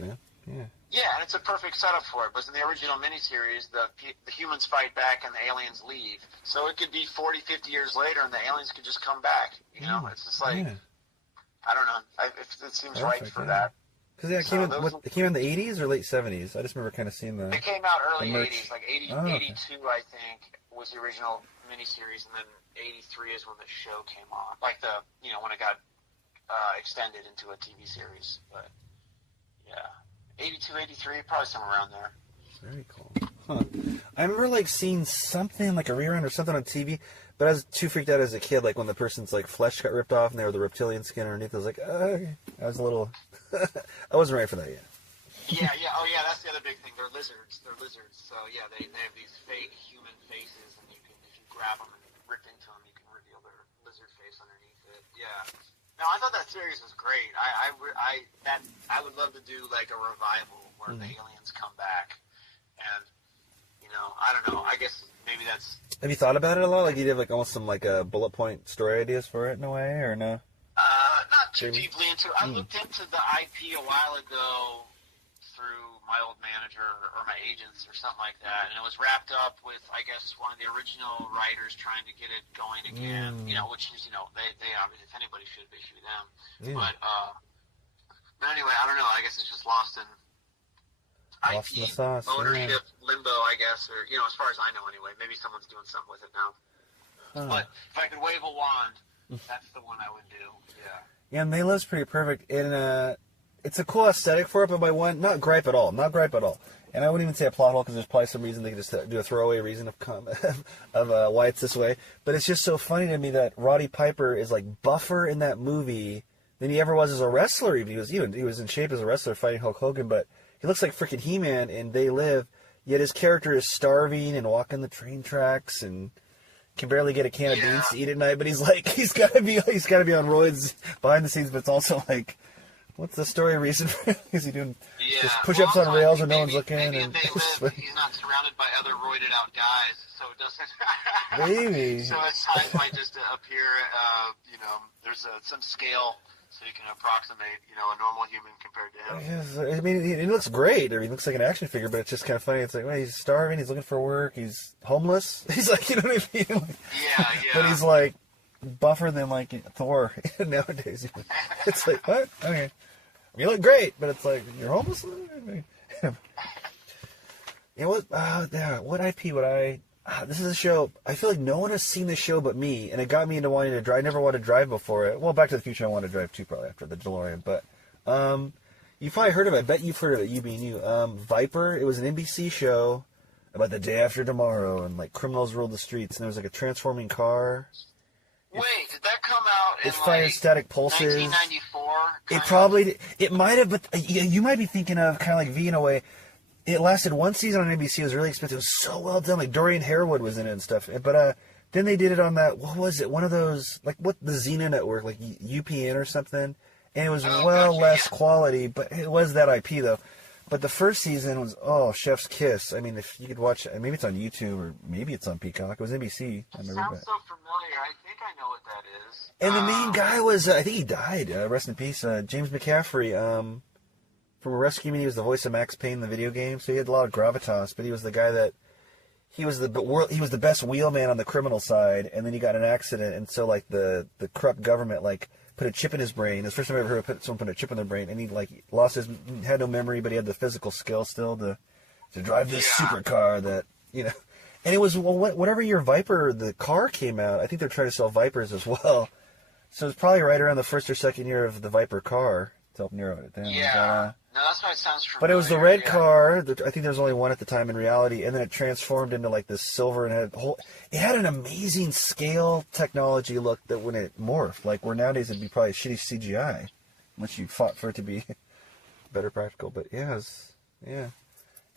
Yeah, and it's a perfect setup for it. But in the original miniseries, the humans fight back and the aliens leave. So it could be 40, 50 years later, and the aliens could just come back. You know, it's just like, I don't know. It seems right for that. Because it came in the 80s or late 70s? I just remember kind of seeing the... It came out early 80s, like 82, I think, was the original miniseries, and then 83 is when the show came on. Like when it got extended into a TV series. But, yeah. 82, 83, probably somewhere around there. Very cool. Huh. I remember, like, seeing something, like a rerun or something on TV, but I was too freaked out as a kid, like, when the person's, like, flesh got ripped off and they were the reptilian skin underneath. I was like, I was a little... I wasn't ready for that yet. Yeah. Oh, yeah, that's the other big thing. They're lizards. So, yeah, they have these fake human faces, and if you grab them and rip into them, you can reveal their lizard face underneath it. Yeah. No, I thought that series was great. I would love to do, like, a revival where the aliens come back. And, I don't know. I guess maybe that's... Have you thought about it a lot? Like, you have, like, almost some, like, bullet point story ideas for it in a way, or no? Not too deeply into it. I looked into the IP a while ago through my old manager or my agents or something like that, and it was wrapped up with, I guess, one of the original writers trying to get it going again, which is, they obviously, if anybody should be them. But anyway, I don't know. I guess it's just lost in IP ownership limbo, I guess, or, as far as I know anyway. Maybe someone's doing something with it now. But if I could wave a wand, that's the one I would do. Yeah, and They Live's pretty perfect. And it's a cool aesthetic for it, but by one, not gripe at all. And I wouldn't even say a plot hole, because there's probably some reason they could just do a throwaway reason of why it's this way. But it's just so funny to me that Roddy Piper is like buffer in that movie than he ever was as a wrestler. Even he was in shape as a wrestler fighting Hulk Hogan, but he looks like freaking He-Man in They Live. Yet his character is starving and walking the train tracks and can barely get a can of beans to eat at night. But he's like, he's got to be on roids behind the scenes. But it's also like, what's the story reason for is he doing just push-ups on rails when no one's looking? Maybe and They Live, he's not surrounded by other roided out guys, so it doesn't. Maybe. So his size might just appear. There's some scale, so you can approximate, a normal human compared to him. Yes, I mean, he looks great. He looks like an action figure, but it's just kind of funny. It's like, well, he's starving. He's looking for work. He's homeless. He's like, you know what I mean? Yeah. But he's like buffer than like Thor nowadays. It's like, what? Okay. You look great, but it's like, you're homeless? What IP would I... this is a show, I feel like no one has seen this show but me, and it got me into wanting to drive. I never wanted to drive before it. Well, Back to the Future I wanted to drive too, probably, after the DeLorean. But you've probably heard of it. I bet you've heard of it, you being you. Viper, it was an NBC show about the day after tomorrow, and like criminals ruled the streets, and there was like a transforming car. Wait, did that come out in It fires static pulses. 1994? It might have, but you might be thinking of kind of like V in a way. It lasted one season on NBC. It was really expensive. It was so well done. Like Dorian Harewood was in it and stuff. But then they did it on that, what was it? One of those, like what, the Xena network, like UPN or something. And it was less quality, but it was that IP though. But the first season was, chef's kiss. I mean, if you could watch, maybe it's on YouTube or maybe it's on Peacock. It was NBC. It sounds so familiar. I think I know what that is. And the main guy was, I think he died. Rest in peace. James McCaffrey. From Rescue Me, he was the voice of Max Payne in the video game, so he had a lot of gravitas. But he was the guy that he was the best wheelman on the criminal side, and then he got in an accident, and so like the corrupt government like put a chip in his brain. It was the first time I ever heard someone put a chip in their brain, and he like had no memory, but he had the physical skill still to drive this supercar that And it was whatever year Viper the car came out. I think they're trying to sell Vipers as well, so it's probably right around the first or second year of the Viper car to help narrow it down. Yeah. No, that's why it sounds familiar. But it was the red car. I think there was only one at the time in reality, and then it transformed into like this silver and it had an amazing scale technology look that when it morphed, like where nowadays it'd be probably shitty CGI, unless you fought for it to be better practical. But it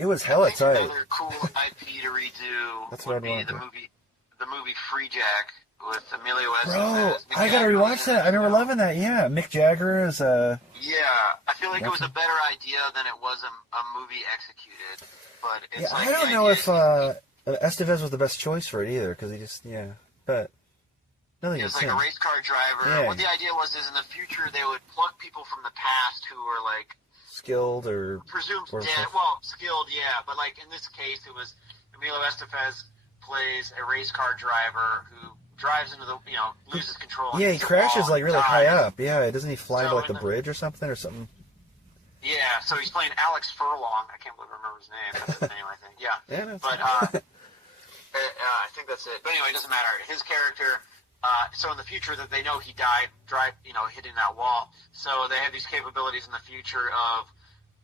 was hella tight. Another cool IP to redo That's would what be I'd the want. movie Free Jack with Emilio Estevez. Bro, I gotta rewatch that. I remember loving that. Yeah, Mick Jagger is Yeah, I feel like it was a better idea than it was a movie executed. But it's I don't know if Estevez was the best choice for it either, because he just but nothing. He was like a race car driver. Yeah. What the idea was is in the future they would pluck people from the past who were like skilled or presumed or dead. stuff? Well, skilled, yeah, but like in this case, it was Emilio Estevez plays a race car driver who drives into the, loses control. Yeah, he crashes like really high up. Yeah, doesn't he fly into like the in bridge or something or something? Yeah, so he's playing Alex Furlong. I can't believe I remember his name. That's his name, I think. Yeah. Yeah, no, But I think that's it. But anyway, it doesn't matter. His character. So in the future, that they know he died, hitting that wall. So they have these capabilities in the future of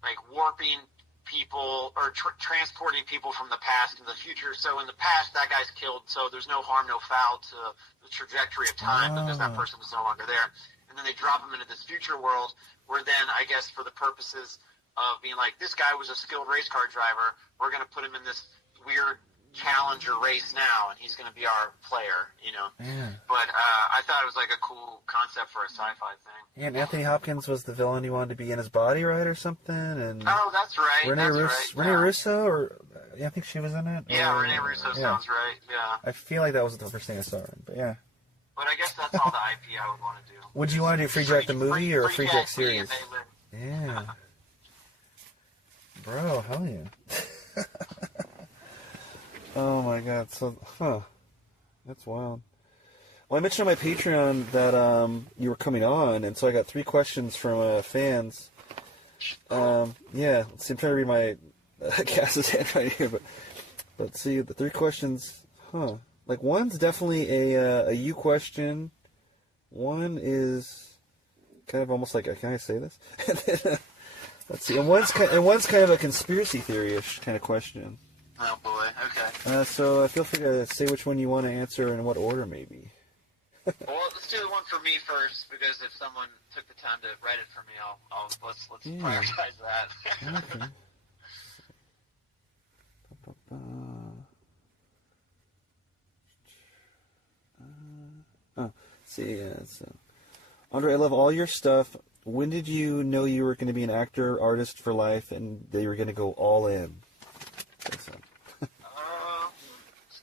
like warping people or transporting people from the past into the future. So in the past, that guy's killed. So there's no harm, no foul to the trajectory of time because that person was no longer there. And then they drop him into this future world where then, I guess, for the purposes of being like, this guy was a skilled race car driver, we're going to put him in this weird challenger race now, and he's going to be our player, Yeah. But I thought it was like a cool concept for a sci-fi thing. Yeah, and Anthony Hopkins was the villain you wanted to be in his body, right, or something? And oh, that's right. Rene Russo, or I think she was in it. Yeah, Rene Russo sounds right. Yeah. I feel like that was the first thing I saw her in, but yeah. But I guess that's all the IP I would want to do. Would you want to do Free Jack the movie or Free Jack series? Yeah. Bro, hell yeah. Oh my god, so, that's wild. Well, I mentioned on my Patreon that you were coming on, and so I got 3 questions from fans. Yeah, let's see, I'm trying to read my Cass's handwriting here, but let's see, the 3 questions, Like, one's definitely a you question. One is kind of almost like, can I say this? Let's see, and one's kind of a conspiracy theory-ish kind of question. Oh boy, okay. So feel free to say which one you want to answer and in what order, maybe. Well, let's do the one for me first, because if someone took the time to write it for me, let's prioritize that. Okay. See, so Andre, I love all your stuff. When did you know you were going to be an actor, artist for life, and that you were going to go all in? That's a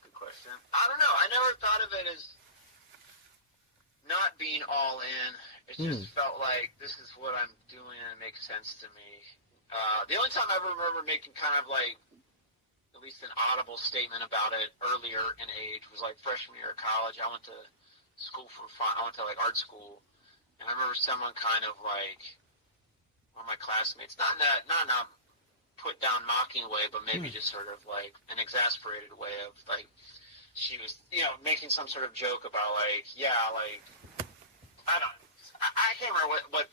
good question. I don't know. I never thought of it as not being all in. It just felt like this is what I'm doing and it makes sense to me. The only time I ever remember making kind of like at least an audible statement about it earlier in age was like freshman year of college. I went to school for fun. I went to like art school, and I remember someone kind of like one of my classmates, not in a put down mocking way, but maybe just sort of like an exasperated way of like she was making some sort of joke about like I can't remember what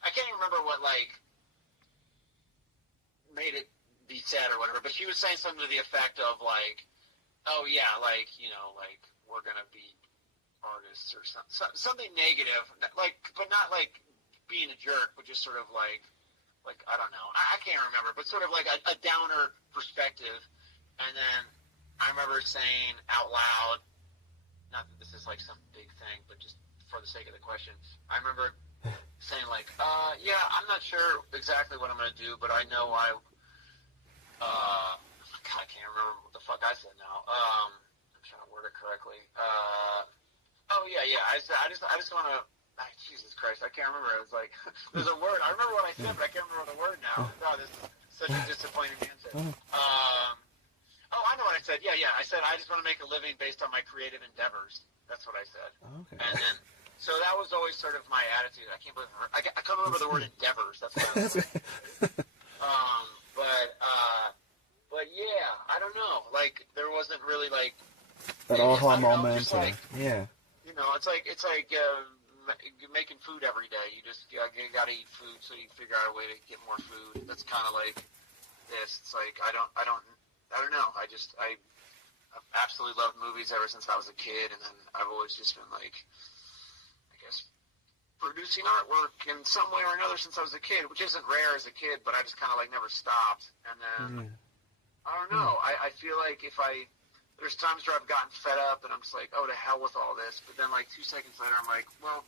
I can't even remember what like made it be said or whatever, but she was saying something to the effect of like, oh yeah, like like we're gonna be artists or something negative, like, but not like being a jerk, but just sort of like I don't know, I can't remember, but sort of like a downer perspective. And then I remember saying out loud, not that this is like some big thing, but just for the sake of the question, I remember saying like, yeah, I'm not sure exactly what I'm gonna do, but I know I can't remember what the fuck I said now. I'm trying to word it correctly. I just want to. Jesus Christ, I can't remember. It was like there's a word. I remember what I said, but I can't remember the word now. Oh, this is such a disappointing answer. I know what I said. Yeah. I said I just want to make a living based on my creative endeavors. That's what I said. Okay. And then, so that was always sort of my attitude. I can't believe I can't remember the word endeavors. That's what I was But yeah, I don't know. Like there wasn't really like that aha moment. Like, yeah. It's like making food every day. You just you gotta eat food, so you figure out a way to get more food. That's kind of like this. It's like I don't know. I absolutely loved movies ever since I was a kid, and then I've always just been like, I guess, producing artwork in some way or another since I was a kid, which isn't rare as a kid, but I just kind of like never stopped. And then I don't know. I feel like there's times where I've gotten fed up and I'm just like, oh, to hell with all this. But then like 2 seconds later, I'm like, well,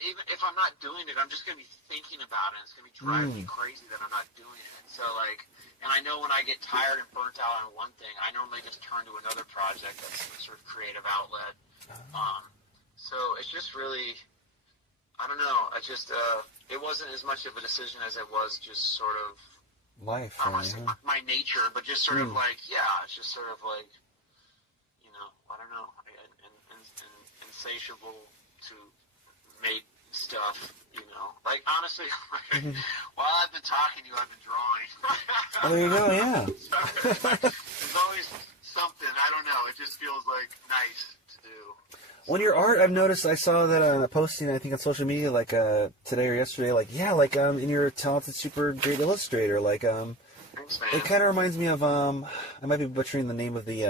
even if I'm not doing it, I'm just going to be thinking about it. It's going to be driving me crazy that I'm not doing it. So like, and I know when I get tired and burnt out on one thing, I normally just turn to another project that's some sort of creative outlet. So it's just really, I don't know. I just it wasn't as much of a decision as it was just sort of life. I don't want to say my nature, but just sort of like it's just sort of like I don't know, insatiable to make stuff. Like honestly, while I've been talking to you, I've been drawing. Oh, there you go. Yeah. There's always something. I don't know. It just feels like nice to do. Well, your art, I've noticed. I saw that posting, I think, on social media, like today or yesterday. Like, yeah, like and you're a talented, super great illustrator. Like, Thanks, man. it kind of reminds me of I might be butchering the name of the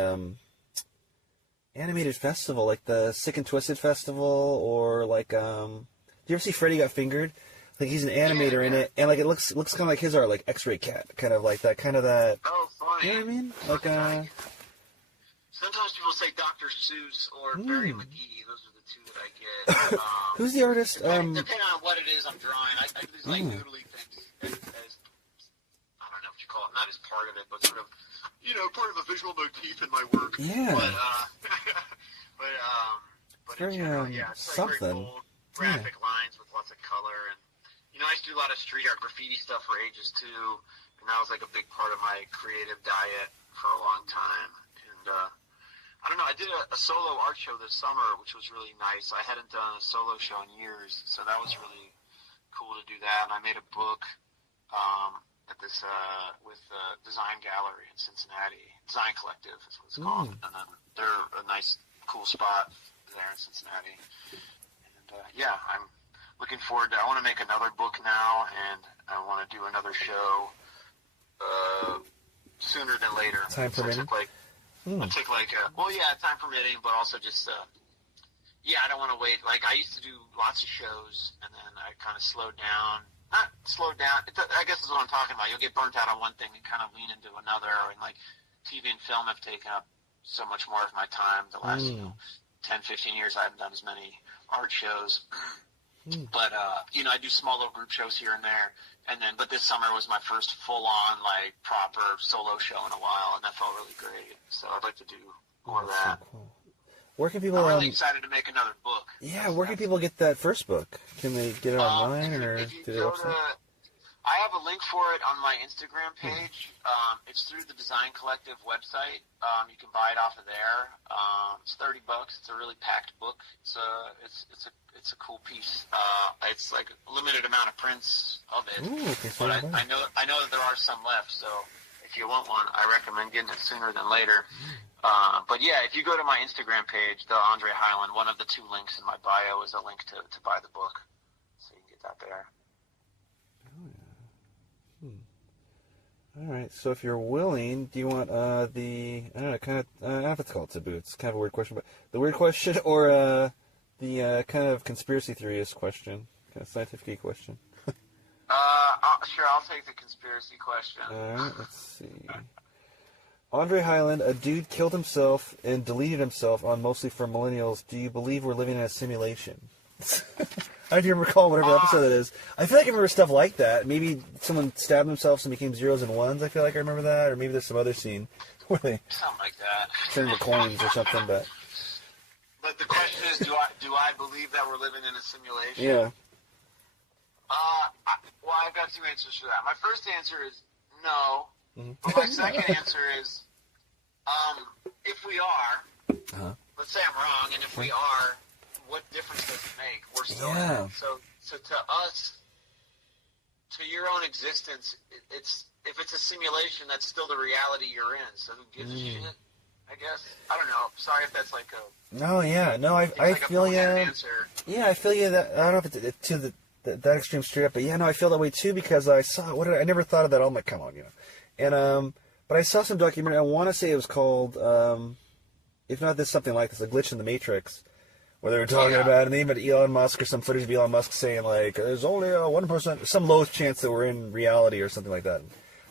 animated festival, like the Sick and Twisted Festival, or like do you ever see Freddy Got Fingered? Like he's an animator in it, and like it looks kind of like his art, like X-Ray Cat, kind of like that, Oh, funny. You know what I mean? Like sometimes people say Dr. Seuss or Barry McGee. Those are the two that I get. Who's the artist? Depending on what it is I'm drawing, I do these like noodly things as I don't know what you call it, not as part of it, but sort of part of a visual motif in my work. Yeah. But very in general, it's something. like very bold, graphic lines with lots of color, and I used to do a lot of street art, graffiti stuff for ages too, and that was like a big part of my creative diet for a long time. And I don't know, I did a solo art show this summer, which was really nice. I hadn't done a solo show in years, so that was really cool to do that. And I made a book at this with Design Gallery in Cincinnati. Design Collective is what it's called, and then they're a nice, cool spot there in Cincinnati. And I'm looking forward to. I want to make another book now, and I want to do another show sooner than later. Time permitting. Time permitting, but also just I don't want to wait. Like I used to do lots of shows, and then I kind of slowed down. Not slowed down. I guess is what I'm talking about. You'll get burnt out on one thing and kind of lean into another. And like TV and film have taken up so much more of my time. The last 10, 15 years, I haven't done as many art shows. But I do small little group shows here and there. But this summer was my first full-on like proper solo show in a while, and that felt really great. So I'd like to do more of that. So cool. Where can people? I'm really excited to make another book. Yeah, where can people get that first book? Can they get it online or if you through their go website? I have a link for it on my Instagram page. It's through the Design Collective website. You can buy it off of there. It's $30. It's a really packed book. It's a cool piece. It's like a limited amount of prints of it. Ooh, okay, but I know that there are some left. So if you want one, I recommend getting it sooner than later. But yeah, if you go to my Instagram page, the Andre Hyland, one of the 2 links in my bio is a link to buy the book. So you can get that there. All right. So if you're willing, do you want I don't know if it's called taboo. It's kind of a weird question, but the weird question or the kind of conspiracy theorist question, kind of scientific question. Sure, I'll take the conspiracy question. All right. Let's see. Andre Hyland, a dude killed himself and deleted himself on Mostly for Millennials. Do you believe we're living in a simulation? I don't even recall whatever episode it is. I feel like I remember stuff like that. Maybe someone stabbed themselves and became zeros and ones. I feel like I remember that. Or maybe there's some other scene where they something like that turn into coins or something. But the question is, do I believe that we're living in a simulation? Yeah. Well, I've got 2 answers for that. My first answer is no. But my second answer is, if we are, let's say I'm wrong, and if we are, what difference does it make? We're still in it. So to us, to your own existence, if it's a simulation, that's still the reality you're in. So who gives a shit? I guess. I don't know. Sorry if that's like a. No, yeah, no, I feel you. Yeah, I feel you. That I don't know if it's to that extreme straight up, but yeah, no, I feel that way too because I saw I never thought of that. I'm like, come on, and but I saw some documentary. I want to say it was called, if not this, something like this, A Glitch in the Matrix, where they were talking about, and they even had Elon Musk or some footage of Elon Musk saying like, there's only a 1%, some low chance that we're in reality or something like that.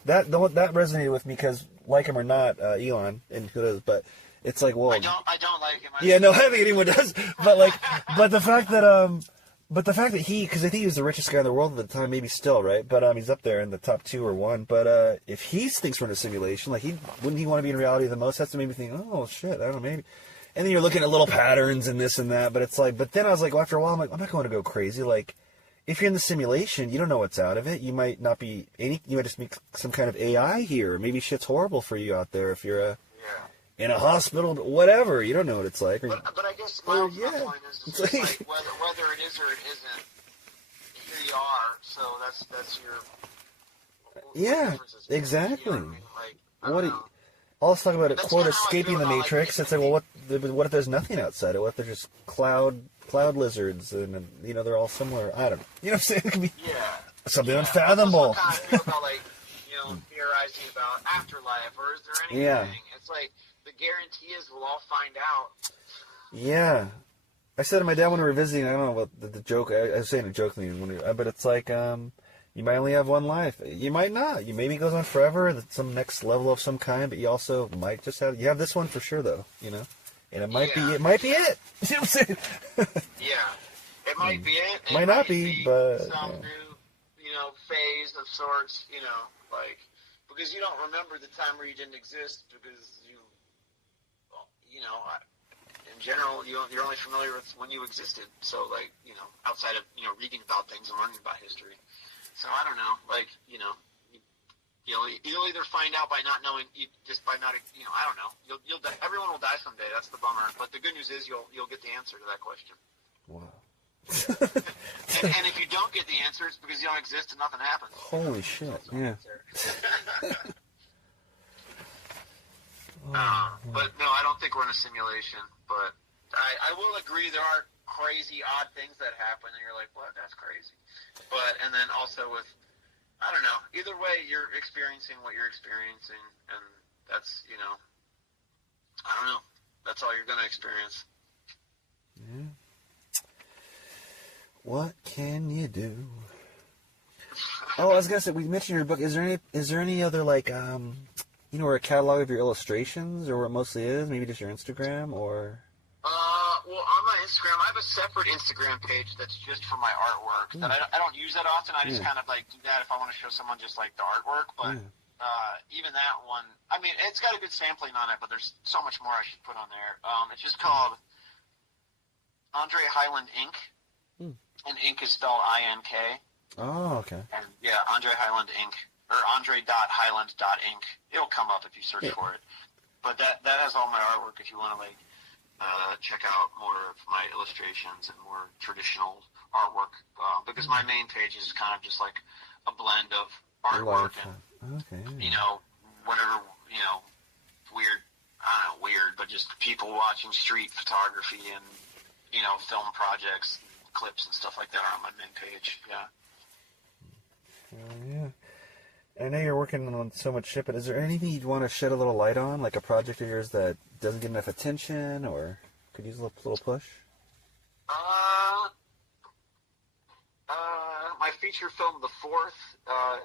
That resonated with me because, like him or not, Elon, and who knows, but it's like, well, I don't like him. Yeah, no, I don't think anyone does. But the fact that he, because I think he was the richest guy in the world at the time, maybe still, right? But he's up there in the top 2 or 1. But if he thinks we're in a simulation, like wouldn't he want to be in reality the most? That's what made me think, oh shit, I don't know, maybe. And then you're looking at little patterns and this and that, but it's like, but then I was like, well, after a while, I'm like, I'm not going to go crazy. Like, if you're in the simulation, you don't know what's out of it. You might not be you might just be some kind of AI here. Maybe shit's horrible for you out there if you're in a hospital, whatever. You don't know what it's like. But I guess my point is just like whether it is or it isn't, here you are. So that's your. Yeah, exactly. You know what I mean? Like, all this talk about it, quote, that's escaping the Matrix. It's like, well, what if there's nothing outside it? What if they're just cloud lizards and, you know, they're all similar? I don't know. You know what I'm saying? It could be something unfathomable. Kind of feel about, like, you know, theorizing about afterlife, or is there anything? Yeah. It's like, the guarantee is we'll all find out. Yeah. I said to my dad when we were visiting, I don't know what the joke, I was saying it jokingly, but it's like, you might only have one life. You might not. Maybe it goes on forever. That's some next level of some kind. But you also might just have. You have this one for sure, though. You know, and it might be. It might be it. You know what I'm saying? It might be it. It might not be, but some new, you know, phase of sorts. You know, like because you don't remember the time where you didn't exist because you know, in general, you're only familiar with when you existed. So, like, you know, outside of reading about things and learning about history. So I don't know, like, you know, you'll either find out by not knowing, just by not, you know, I don't know. You'll die, everyone will die someday. That's the bummer. But the good news is you'll get the answer to that question. Wow. and if you don't get the answer, it's because you don't exist and nothing happens. Holy shit! Yeah. But no, I don't think we're in a simulation. But I will agree there are crazy, odd things that happen, and you're like, what? That's crazy. But, and then also with, I don't know, either way, you're experiencing what you're experiencing, and that's, you know, I don't know, that's all you're going to experience. Yeah. What can you do? Oh, I was going to say, we mentioned your book. Is there any other, like, you know, or a catalog of your illustrations, or where it mostly is? Maybe just your Instagram, or? Well, on my Instagram, I have a separate Instagram page that's just for my artwork. That I don't use that often. I just kind of like do that if I want to show someone just like the artwork. But even that one, I mean, it's got a good sampling on it, but there's so much more I should put on there. It's just called Andre Hyland Ink. And ink is spelled I-N-K. Oh, okay. And yeah, Andre Hyland Ink. Or andre.hyland.ink. It'll come up if you search for it. But that has all my artwork if you want to like check out more of my illustrations and more traditional artwork, because my main page is kind of just like a blend of artwork and, you know, whatever, you know, weird, I don't know, weird, but just people watching street photography and, you know, film projects, and clips and stuff like that are on my main page, yeah. I know you're working on so much shit, but is there anything you'd want to shed a little light on, like a project of yours that doesn't get enough attention, or could use a little push? My feature film, The Fourth,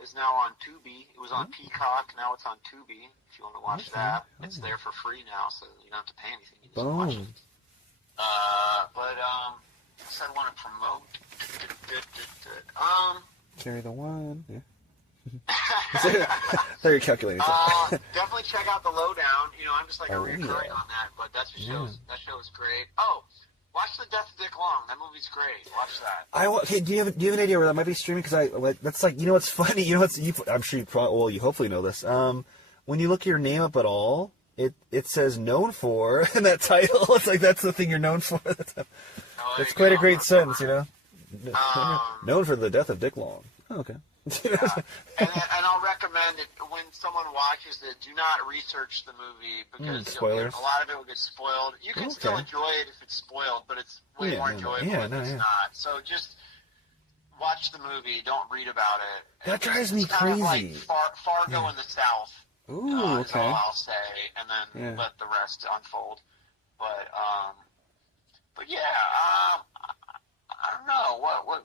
is now on Tubi. It was on Peacock, now it's on Tubi. If you want to watch that, it's there for free now, so you don't have to pay anything. You just watch it. But I said I want to promote. Carry the one. Yeah. I thought you were calculating. Definitely check out the Lowdown. You know, I'm just like a reoccurring on that, but that show is great. Oh, watch The Death of Dick Long. That movie's great. Watch that. Okay, do you have an idea where that might be streaming? Because that's like, you know what's funny? You know what's I'm sure you hopefully know this. When you look your name up at all, it says known for in that title. It's like that's the thing you're known for. That's quite a great sentence, you know. Known for The Death of Dick Long. Oh, okay. and I'll recommend it when someone watches it. Do not research the movie because spoilers. A lot of it will get spoiled. You can still enjoy it if it's spoiled, but it's way more enjoyable if it's not. So just watch the movie. Don't read about it. That drives me kind crazy. Of like Fargo in the South. Ooh, is all I'll say, and then let the rest unfold. But yeah. I don't know what.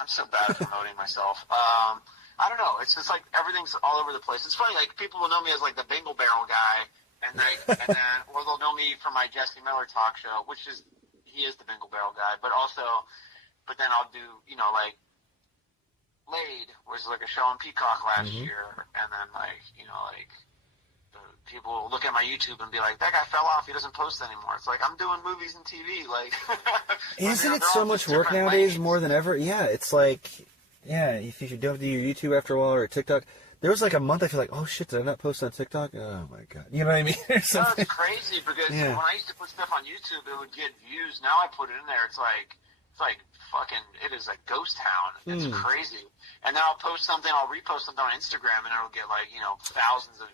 I'm so bad at promoting myself. I don't know. It's just like everything's all over the place. It's funny. Like people will know me as like the Bengal Barrel guy, and then or they'll know me from my Jesse Miller talk show, which is he is the Bengal Barrel guy. But then I'll do like Laid was like a show on Peacock last year, and then like the people look at my YouTube and be like, that guy fell off. He doesn't post anymore. It's like, I'm doing movies and TV. Like, isn't it so much work nowadays more than ever? Yeah, it's like, if you don't do your YouTube after a while or TikTok. There was like a month I feel like, oh shit, did I not post on TikTok? Oh my god. You know what I mean? It's crazy because when I used to put stuff on YouTube, it would get views. Now I put it in there. It's like fucking, it is like ghost town. It's crazy. And then I'll post something, I'll repost something on Instagram, and it'll get like, thousands of,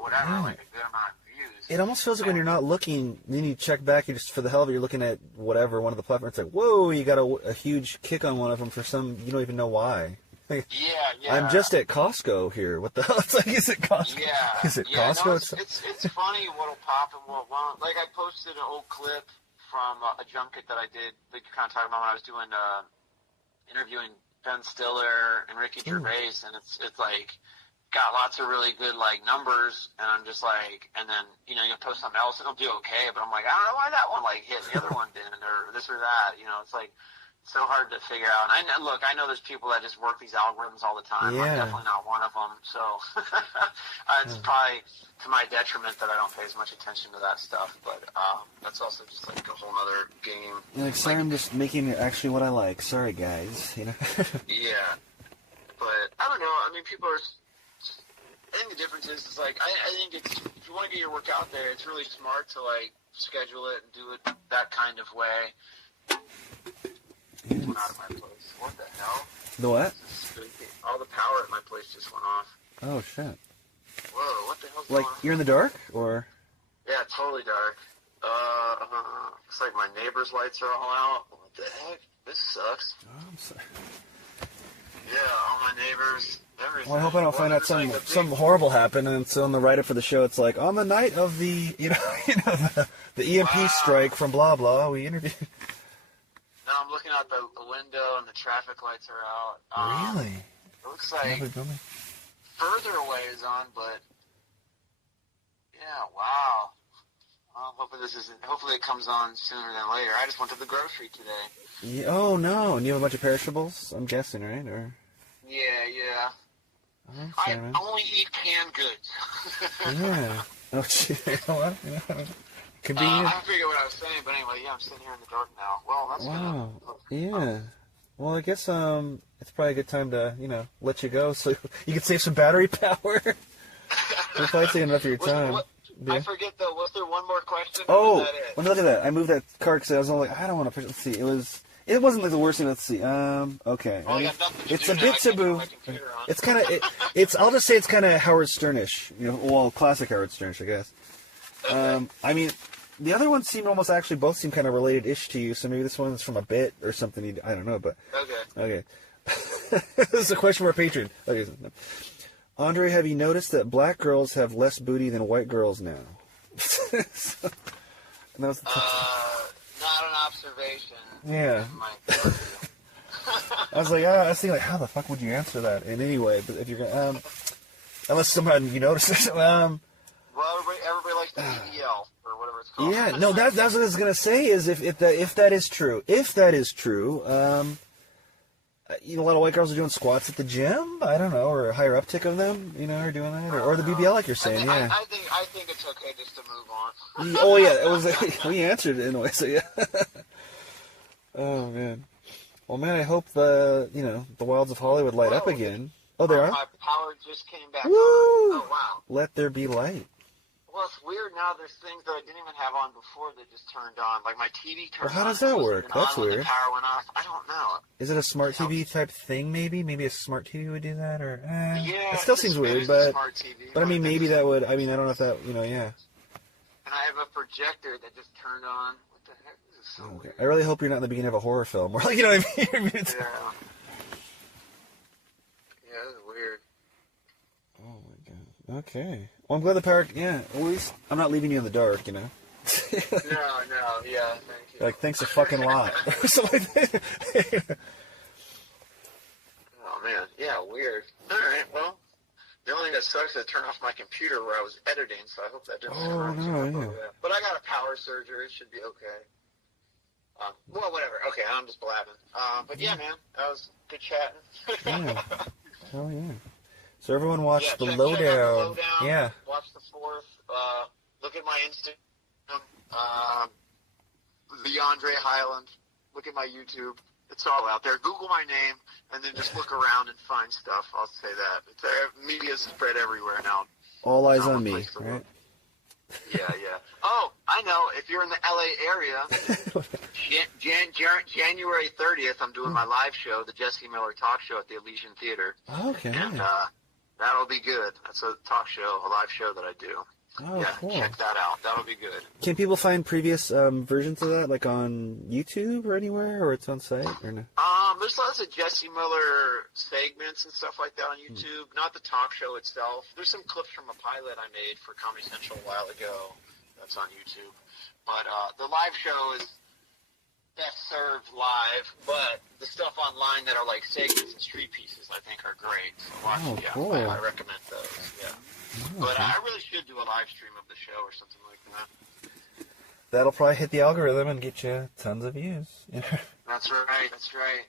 whatever, like a good amount of views. It almost feels like when you're not looking, then you check back, you just, for the hell of it, you're looking at whatever, one of the platforms, it's like, whoa, you got a huge kick on one of them for some, you don't even know why. Like, yeah. I'm just at Costco here. What the hell? It's like, is it Costco? Yeah. Is it Costco? No, it's funny what'll pop and what won't. Like, I posted an old clip from a junket that I did, like you're kind of talking about when I was doing, interviewing Ben Stiller and Ricky Gervais, and it's like, got lots of really good, like, numbers, and I'm just like, and then, you post something else, it'll do okay, but I'm like, I don't know why that one, like, hit, the other one didn't, or this or that, it's like, so hard to figure out. And I know there's people that just work these algorithms all the time. Yeah. I'm definitely not one of them. So it's probably to my detriment that I don't pay as much attention to that stuff. But that's also just like a whole other game. You're like, sorry, I'm just making actually what I like. Sorry, guys. Yeah. But I don't know. I mean, people are. I think the difference is like I think it's, if you want to get your work out there, it's really smart to like schedule it and do it that kind of way. Went out of my place. What the hell? The what? All the power at my place just went off. Oh shit! Whoa! What the hell's like going on? You're in the dark, or? Yeah, totally dark. Looks like my neighbor's lights are all out. What the heck? This sucks. Oh, I'm sorry. Yeah, all my neighbors. Everything. Well, I hope I don't find out something horrible happened, and so on the write-up for the show, it's like on the night of the the EMP strike from blah blah, we interviewed. Now I'm looking out the window and the traffic lights are out. Really? It looks like further away is on, but yeah, wow. Well, hopefully it comes on sooner than later. I just went to the grocery today. Yeah, oh no! And you have a bunch of perishables? I'm guessing, right? Or yeah. Okay, I only eat canned goods. Yeah. Oh, gee, you know what? Convenient. I forget what I was saying, but anyway, I'm sitting here in the dark now. Well, that's Yeah. Well, I guess it's probably a good time to let you go so you can save some battery power. We're probably taking enough of your time. I forget though. Was there one more question? Oh, let me look at that. I moved that card because I was all like, I don't want to push. Let's see. It wasn't like the worst thing. Let's see. Okay. Well, I got nothing to it's do a now. bit I can't taboo. put my computer on. It's kind of. I'll just say it's kind of Howard Sternish. Well, classic Howard Sternish, I guess. Okay. I mean, the other ones both seem kind of related-ish to you. So maybe this one's from a bit or something. I don't know, but okay. This is a question for a patron. Okay. Andre, have you noticed that black girls have less booty than white girls now? Not an observation. Yeah. I was thinking, like, how the fuck would you answer that? And anyway, but if you're gonna, unless somehow you notice it. Well, everybody likes the EDL or whatever it's called. Yeah, no, that's what I was gonna say. Is if that is true, a lot of white girls are doing squats at the gym. I don't know, or a higher uptick of them, are doing that, or the BBL, like you're saying. Yeah. I think it's okay just to move on. Oh yeah, it was. We answered it in a way, so yeah. Oh man. Well, man, I hope the wilds of Hollywood light up again. Oh, they are. My power just came back. Woo! Oh wow. Let there be light. Well, it's weird now. There's things that I didn't even have on before that just turned on. Like my TV turned on. Well, how does that work? That's when weird. The power went off. I don't know. Is it a smart TV type thing? Maybe a smart TV would do that, or yeah. It still seems weird, but I mean, maybe that would. I mean, I don't know if that. Yeah. And I have a projector that just turned on. What the heck? This is so weird. I really hope you're not in the beginning of a horror film, or like, you know what I mean? Yeah. Yeah, this is weird. Oh my god. Okay. Well, I'm glad the power. Yeah. At least I'm not leaving you in the dark. No, yeah, thank you. Like, thanks a fucking lot. Something like that. Oh man, yeah, weird. All right, well, the only thing that sucks is I turned off my computer where I was editing, so I hope that didn't. Oh no, yeah. But I got a power surgery; it should be okay. Well, whatever. Okay, I'm just blabbing. But yeah, man, that was good chatting. Yeah. Hell yeah. So everyone watch the check out Lowdown. Lowdown. Yeah. Watch watch the 4th. Look at my Instagram, the Andre Hyland. Look at my YouTube. It's all out there. Google my name, and then just look around and find stuff. I'll say that. It's media's spread everywhere now. All eyes on me, right? Yeah. Oh, I know. If you're in the LA area, January 30th, I'm doing my live show, the Jesse Miller Talk Show at the Elysian Theater. Okay. And that'll be good. That's a talk show, a live show that I do. Oh, yeah, cool. check that out. That'll be good. Can people find previous versions of that, like on YouTube or anywhere, or it's on site, or no? There's lots of Jesse Miller segments and stuff like that on YouTube. Not the talk show itself. There's some clips from a pilot I made for Comedy Central a while ago. That's on YouTube. But the live show is best served live, but the stuff online that are like segments and street pieces I think are great. So cool. I recommend those. Yeah. But I really should do a live stream of the show or something like that. That'll probably hit the algorithm and get you tons of views. That's right. That's right.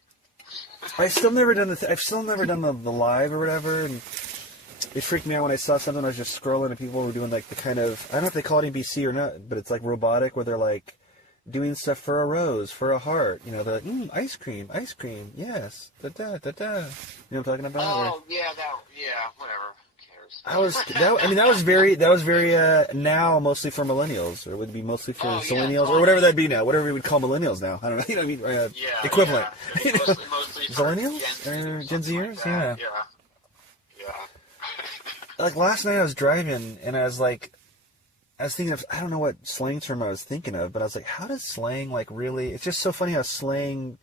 I've still never done the live or whatever, and it freaked me out when I saw something. I was just scrolling and people were doing like the kind of, I don't know if they call it NBC or not, but it's like robotic where they're like doing stuff for a rose, for a heart. You know, they're like, ice cream, yes, da da da da. You know what I'm talking about? Oh yeah, whatever. That was very now mostly for millennials, or it would be mostly for millennials, or whatever that'd be now, whatever we would call millennials now. I don't know, you know what I mean? Equivalent. Yeah. Mostly millennials? Gen Zers? Like yeah. Like last night I was driving and I was thinking of, I don't know what slang term I was thinking of, but I was like, how does slang like really, it's just so funny how slang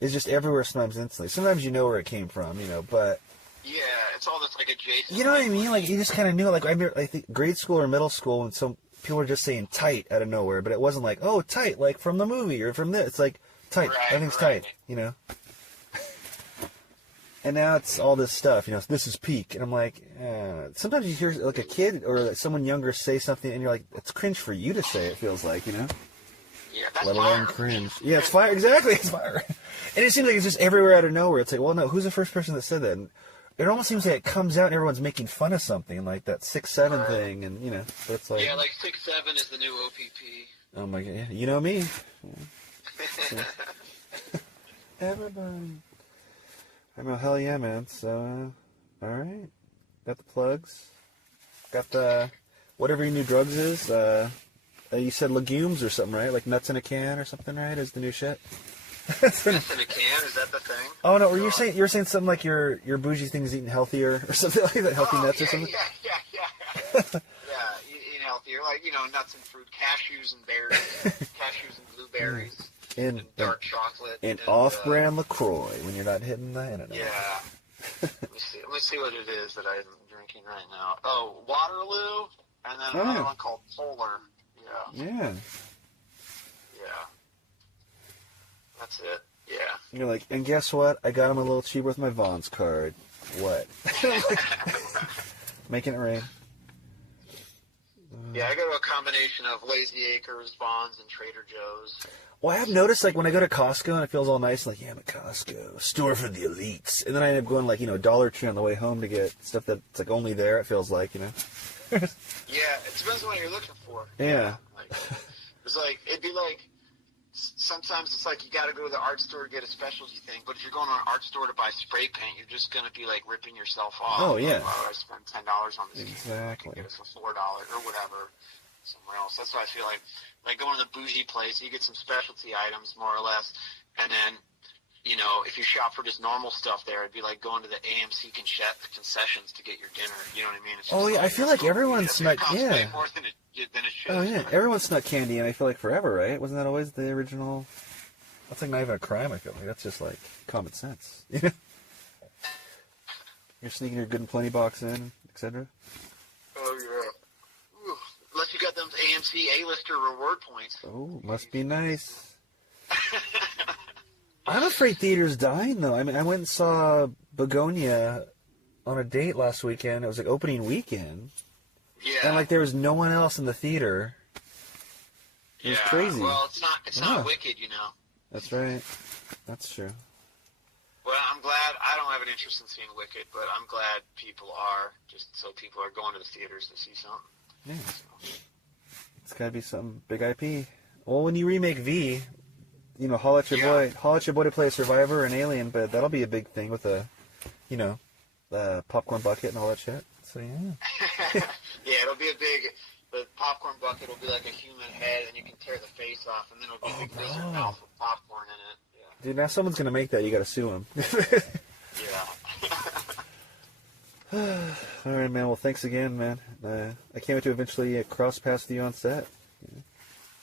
is just everywhere sometimes instantly. Sometimes you know where it came from, you know, but yeah, it's all this like adjacent. You know what I mean? Like you just kind of knew. Like I remember, I think grade school or middle school, when some people were just saying "tight" out of nowhere, but it wasn't like, "Oh, tight," like from the movie or from this. It's like tight. Everything's tight. You know. And now it's all this stuff. You know, this is peak, and I'm like, sometimes you hear like a kid or like someone younger say something, and you're like, it's cringe for you to say. It feels like, you know. Yeah, that's let alone cringe. Yeah, it's fire. Exactly, it's fire. And it seems like it's just everywhere out of nowhere. It's like, well, no, who's the first person that said that? And it almost seems like it comes out and everyone's making fun of something, like that 6'7" thing, and, you know, so it's like... Yeah, like 6'7" is the new OPP. Oh, my God. You know me. Everybody. I know, hell yeah, man. So, all right. Got the plugs. Got the... Whatever your new drugs is. You said legumes or something, right? Like nuts in a can or something, right? Is the new shit? Nuts in a can? Is that the thing? Oh no, you were saying something like your bougie thing's eating healthier or something like that, healthy nuts or something? Yeah. Eating healthier, like, you know, nuts and fruit, cashews and berries, cashews and blueberries, and dark chocolate. And off-brand LaCroix when you're not hitting the internet. Yeah. Let me see what it is that I'm drinking right now. Oh, Waterloo, and then another one called Polar. Yeah. That's it. Yeah. You're like, and guess what? I got him a little cheaper with my Vons card. What? Making it rain. Yeah, I go to a combination of Lazy Acres, Vons, and Trader Joe's. Well, I have noticed, like, when I go to Costco and it feels all nice, like, yeah, I'm at Costco, store for the elites. And then I end up going, like, you know, Dollar Tree on the way home to get stuff that's, like, only there, it feels like, you know? Yeah, it depends on what you're looking for. Yeah. Like, it's like, it'd be like, sometimes it's like you got to go to the art store to get a specialty thing, but if you're going to an art store to buy spray paint, you're just going to be, like, ripping yourself off. Oh, yeah. Like, I spent $10 on this. Exactly. I can get it for $4 or whatever somewhere else. That's why I feel like going to the bougie place, you get some specialty items, more or less, and then, you know, if you shop for just normal stuff there, it'd be like going to the AMC concessions to get your dinner. You know what I mean? It's just I feel like everyone snuck, way more than it should. Oh, yeah, everyone snuck candy, and I feel like forever, right? Wasn't that always the original? That's like not even a crime, I feel like. That's just like common sense. You know? You're sneaking your Good and Plenty box in, etc. Oh, yeah. Ooh. Unless you got them AMC A-lister reward points. Oh, must be nice. I'm afraid theater's dying, though. I mean, I went and saw Begonia on a date last weekend. It was like opening weekend. Yeah. And like there was no one else in the theater. It was crazy. Well, it's not Wicked, you know. That's right. That's true. Well, I'm glad. I don't have an interest in seeing Wicked, but I'm glad people are, just so people are going to the theaters to see something. Yeah. It's got to be some big IP. Well, when you remake V, you know, holla at your boy to play a Survivor or an Alien, but that'll be a big thing with a, you know, popcorn bucket and all that shit. So, yeah. Yeah, it'll be the popcorn bucket will be like a human head, and you can tear the face off, and then it'll be a big lizard mouth with popcorn in it. Yeah. Dude, now someone's going to make that. You got to sue him. Yeah. All right, man. Well, thanks again, man. I can't wait to eventually cross paths with you on set.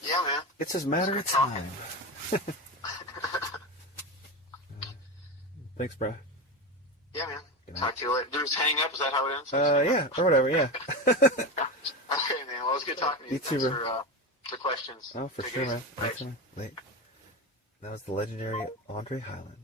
Yeah, man. It's just a matter of time. Thanks, bro. Yeah, man. Talk to you later. Just hang up. Is that how it ends? Yeah, or whatever. Yeah. Okay, man. Well, it was good talking to you. You too, Thanks bro. for questions. Oh, for Take sure, it easy. man. Thanks, man. Late. That was the legendary Andre Hyland.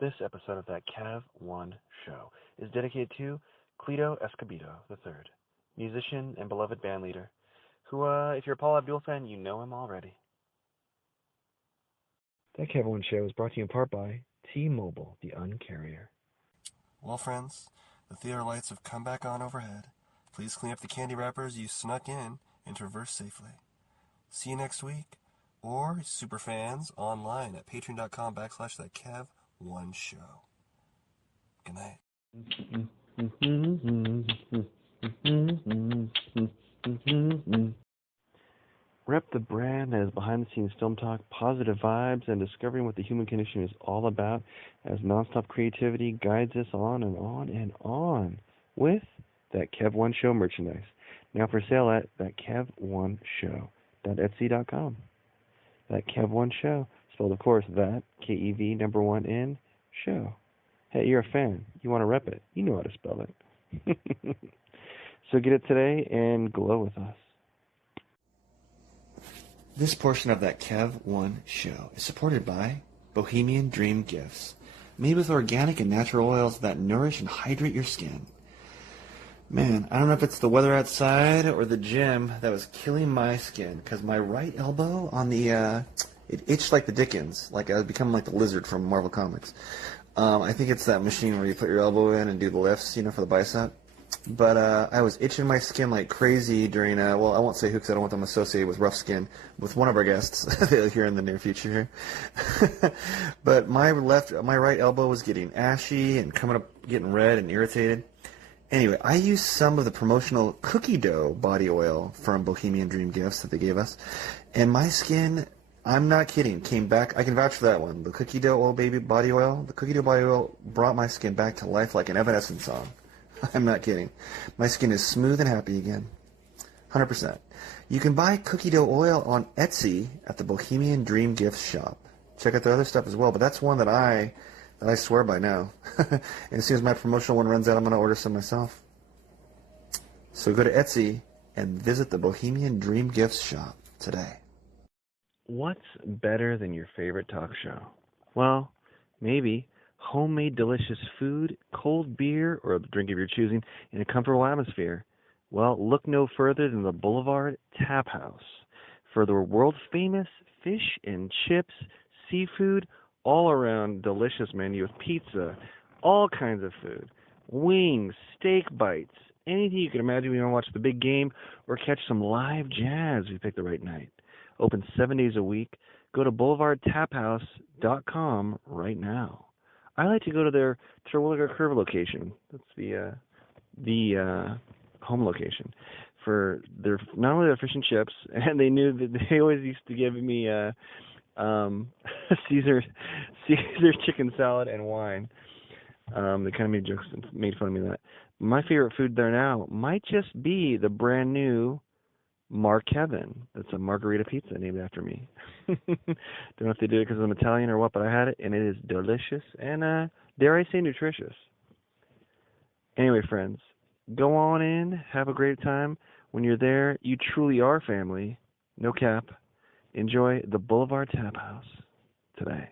This episode of That Cav 1 Show is dedicated to Cleto Escobedo III, musician and beloved bandleader, who, if you're a Paula Abdul fan, you know him already. That Cav 1 Show is brought to you in part by T-Mobile, the Uncarrier. Well, friends, the theater lights have come back on overhead. Please clean up the candy wrappers you snuck in and traverse safely. See you next week, or superfans online at patreon.com/thatcav1show. Good night. Rep the brand that is behind-the-scenes film talk, positive vibes, and discovering what the human condition is all about as nonstop creativity guides us on and on and on with That Kev One Show merchandise. Now for sale at thatkev1show.etsy.com. That Kev One Show, spelled of course that KEV number 1 N show. Hey, you're a fan. You want to rep it. You know how to spell it. So get it today and glow with us. This portion of That Kev One Show is supported by Bohemian Dream Gifts, made with organic and natural oils that nourish and hydrate your skin. Man, I don't know if it's the weather outside or the gym that was killing my skin, because my right elbow on the, it itched like the Dickens, like I was becoming like the lizard from Marvel Comics. I think it's that machine where you put your elbow in and do the lifts, you know, for the bicep. But I was itching my skin like crazy during, well, I won't say who because I don't want them associated with rough skin, with one of our guests here in the near future here. But my right elbow was getting ashy and coming up, getting red and irritated. Anyway, I used some of the promotional cookie dough body oil from Bohemian Dream Gifts that they gave us, and my skin, I'm not kidding, came back. I can vouch for that one. The cookie dough oil baby body oil, the cookie dough body oil brought my skin back to life like an Evanescence song. I'm not kidding. My skin is smooth and happy again. 100%. You can buy cookie dough oil on Etsy at the Bohemian Dream Gifts shop. Check out their other stuff as well, but that's one that I swear by now. And as soon as my promotional one runs out, I'm going to order some myself. So go to Etsy and visit the Bohemian Dream Gifts shop today. What's better than your favorite talk show? Well, maybe homemade delicious food, cold beer, or a drink of your choosing in a comfortable atmosphere. Well, look no further than the Boulevard Tap House for the world-famous fish and chips, seafood, all-around delicious menu with pizza, all kinds of food, wings, steak bites, anything you can imagine when you want to watch the big game or catch some live jazz if you pick the right night. Open 7 days a week. Go to boulevardtaphouse.com right now. I like to go to their Terwilliger Curve location. That's the home location for their not only their fish and chips, and they knew that they always used to give me Caesar chicken salad and wine. They kind of made jokes and made fun of me of that. My favorite food there now might just be the brand new Mark Kevin. That's a margarita pizza named after me. Don't know if they did it because I'm Italian or what, but I had it, and it is delicious and, dare I say, nutritious. Anyway, friends, go on in, have a great time. When you're there, you truly are family. No cap. Enjoy the Boulevard Tap House today.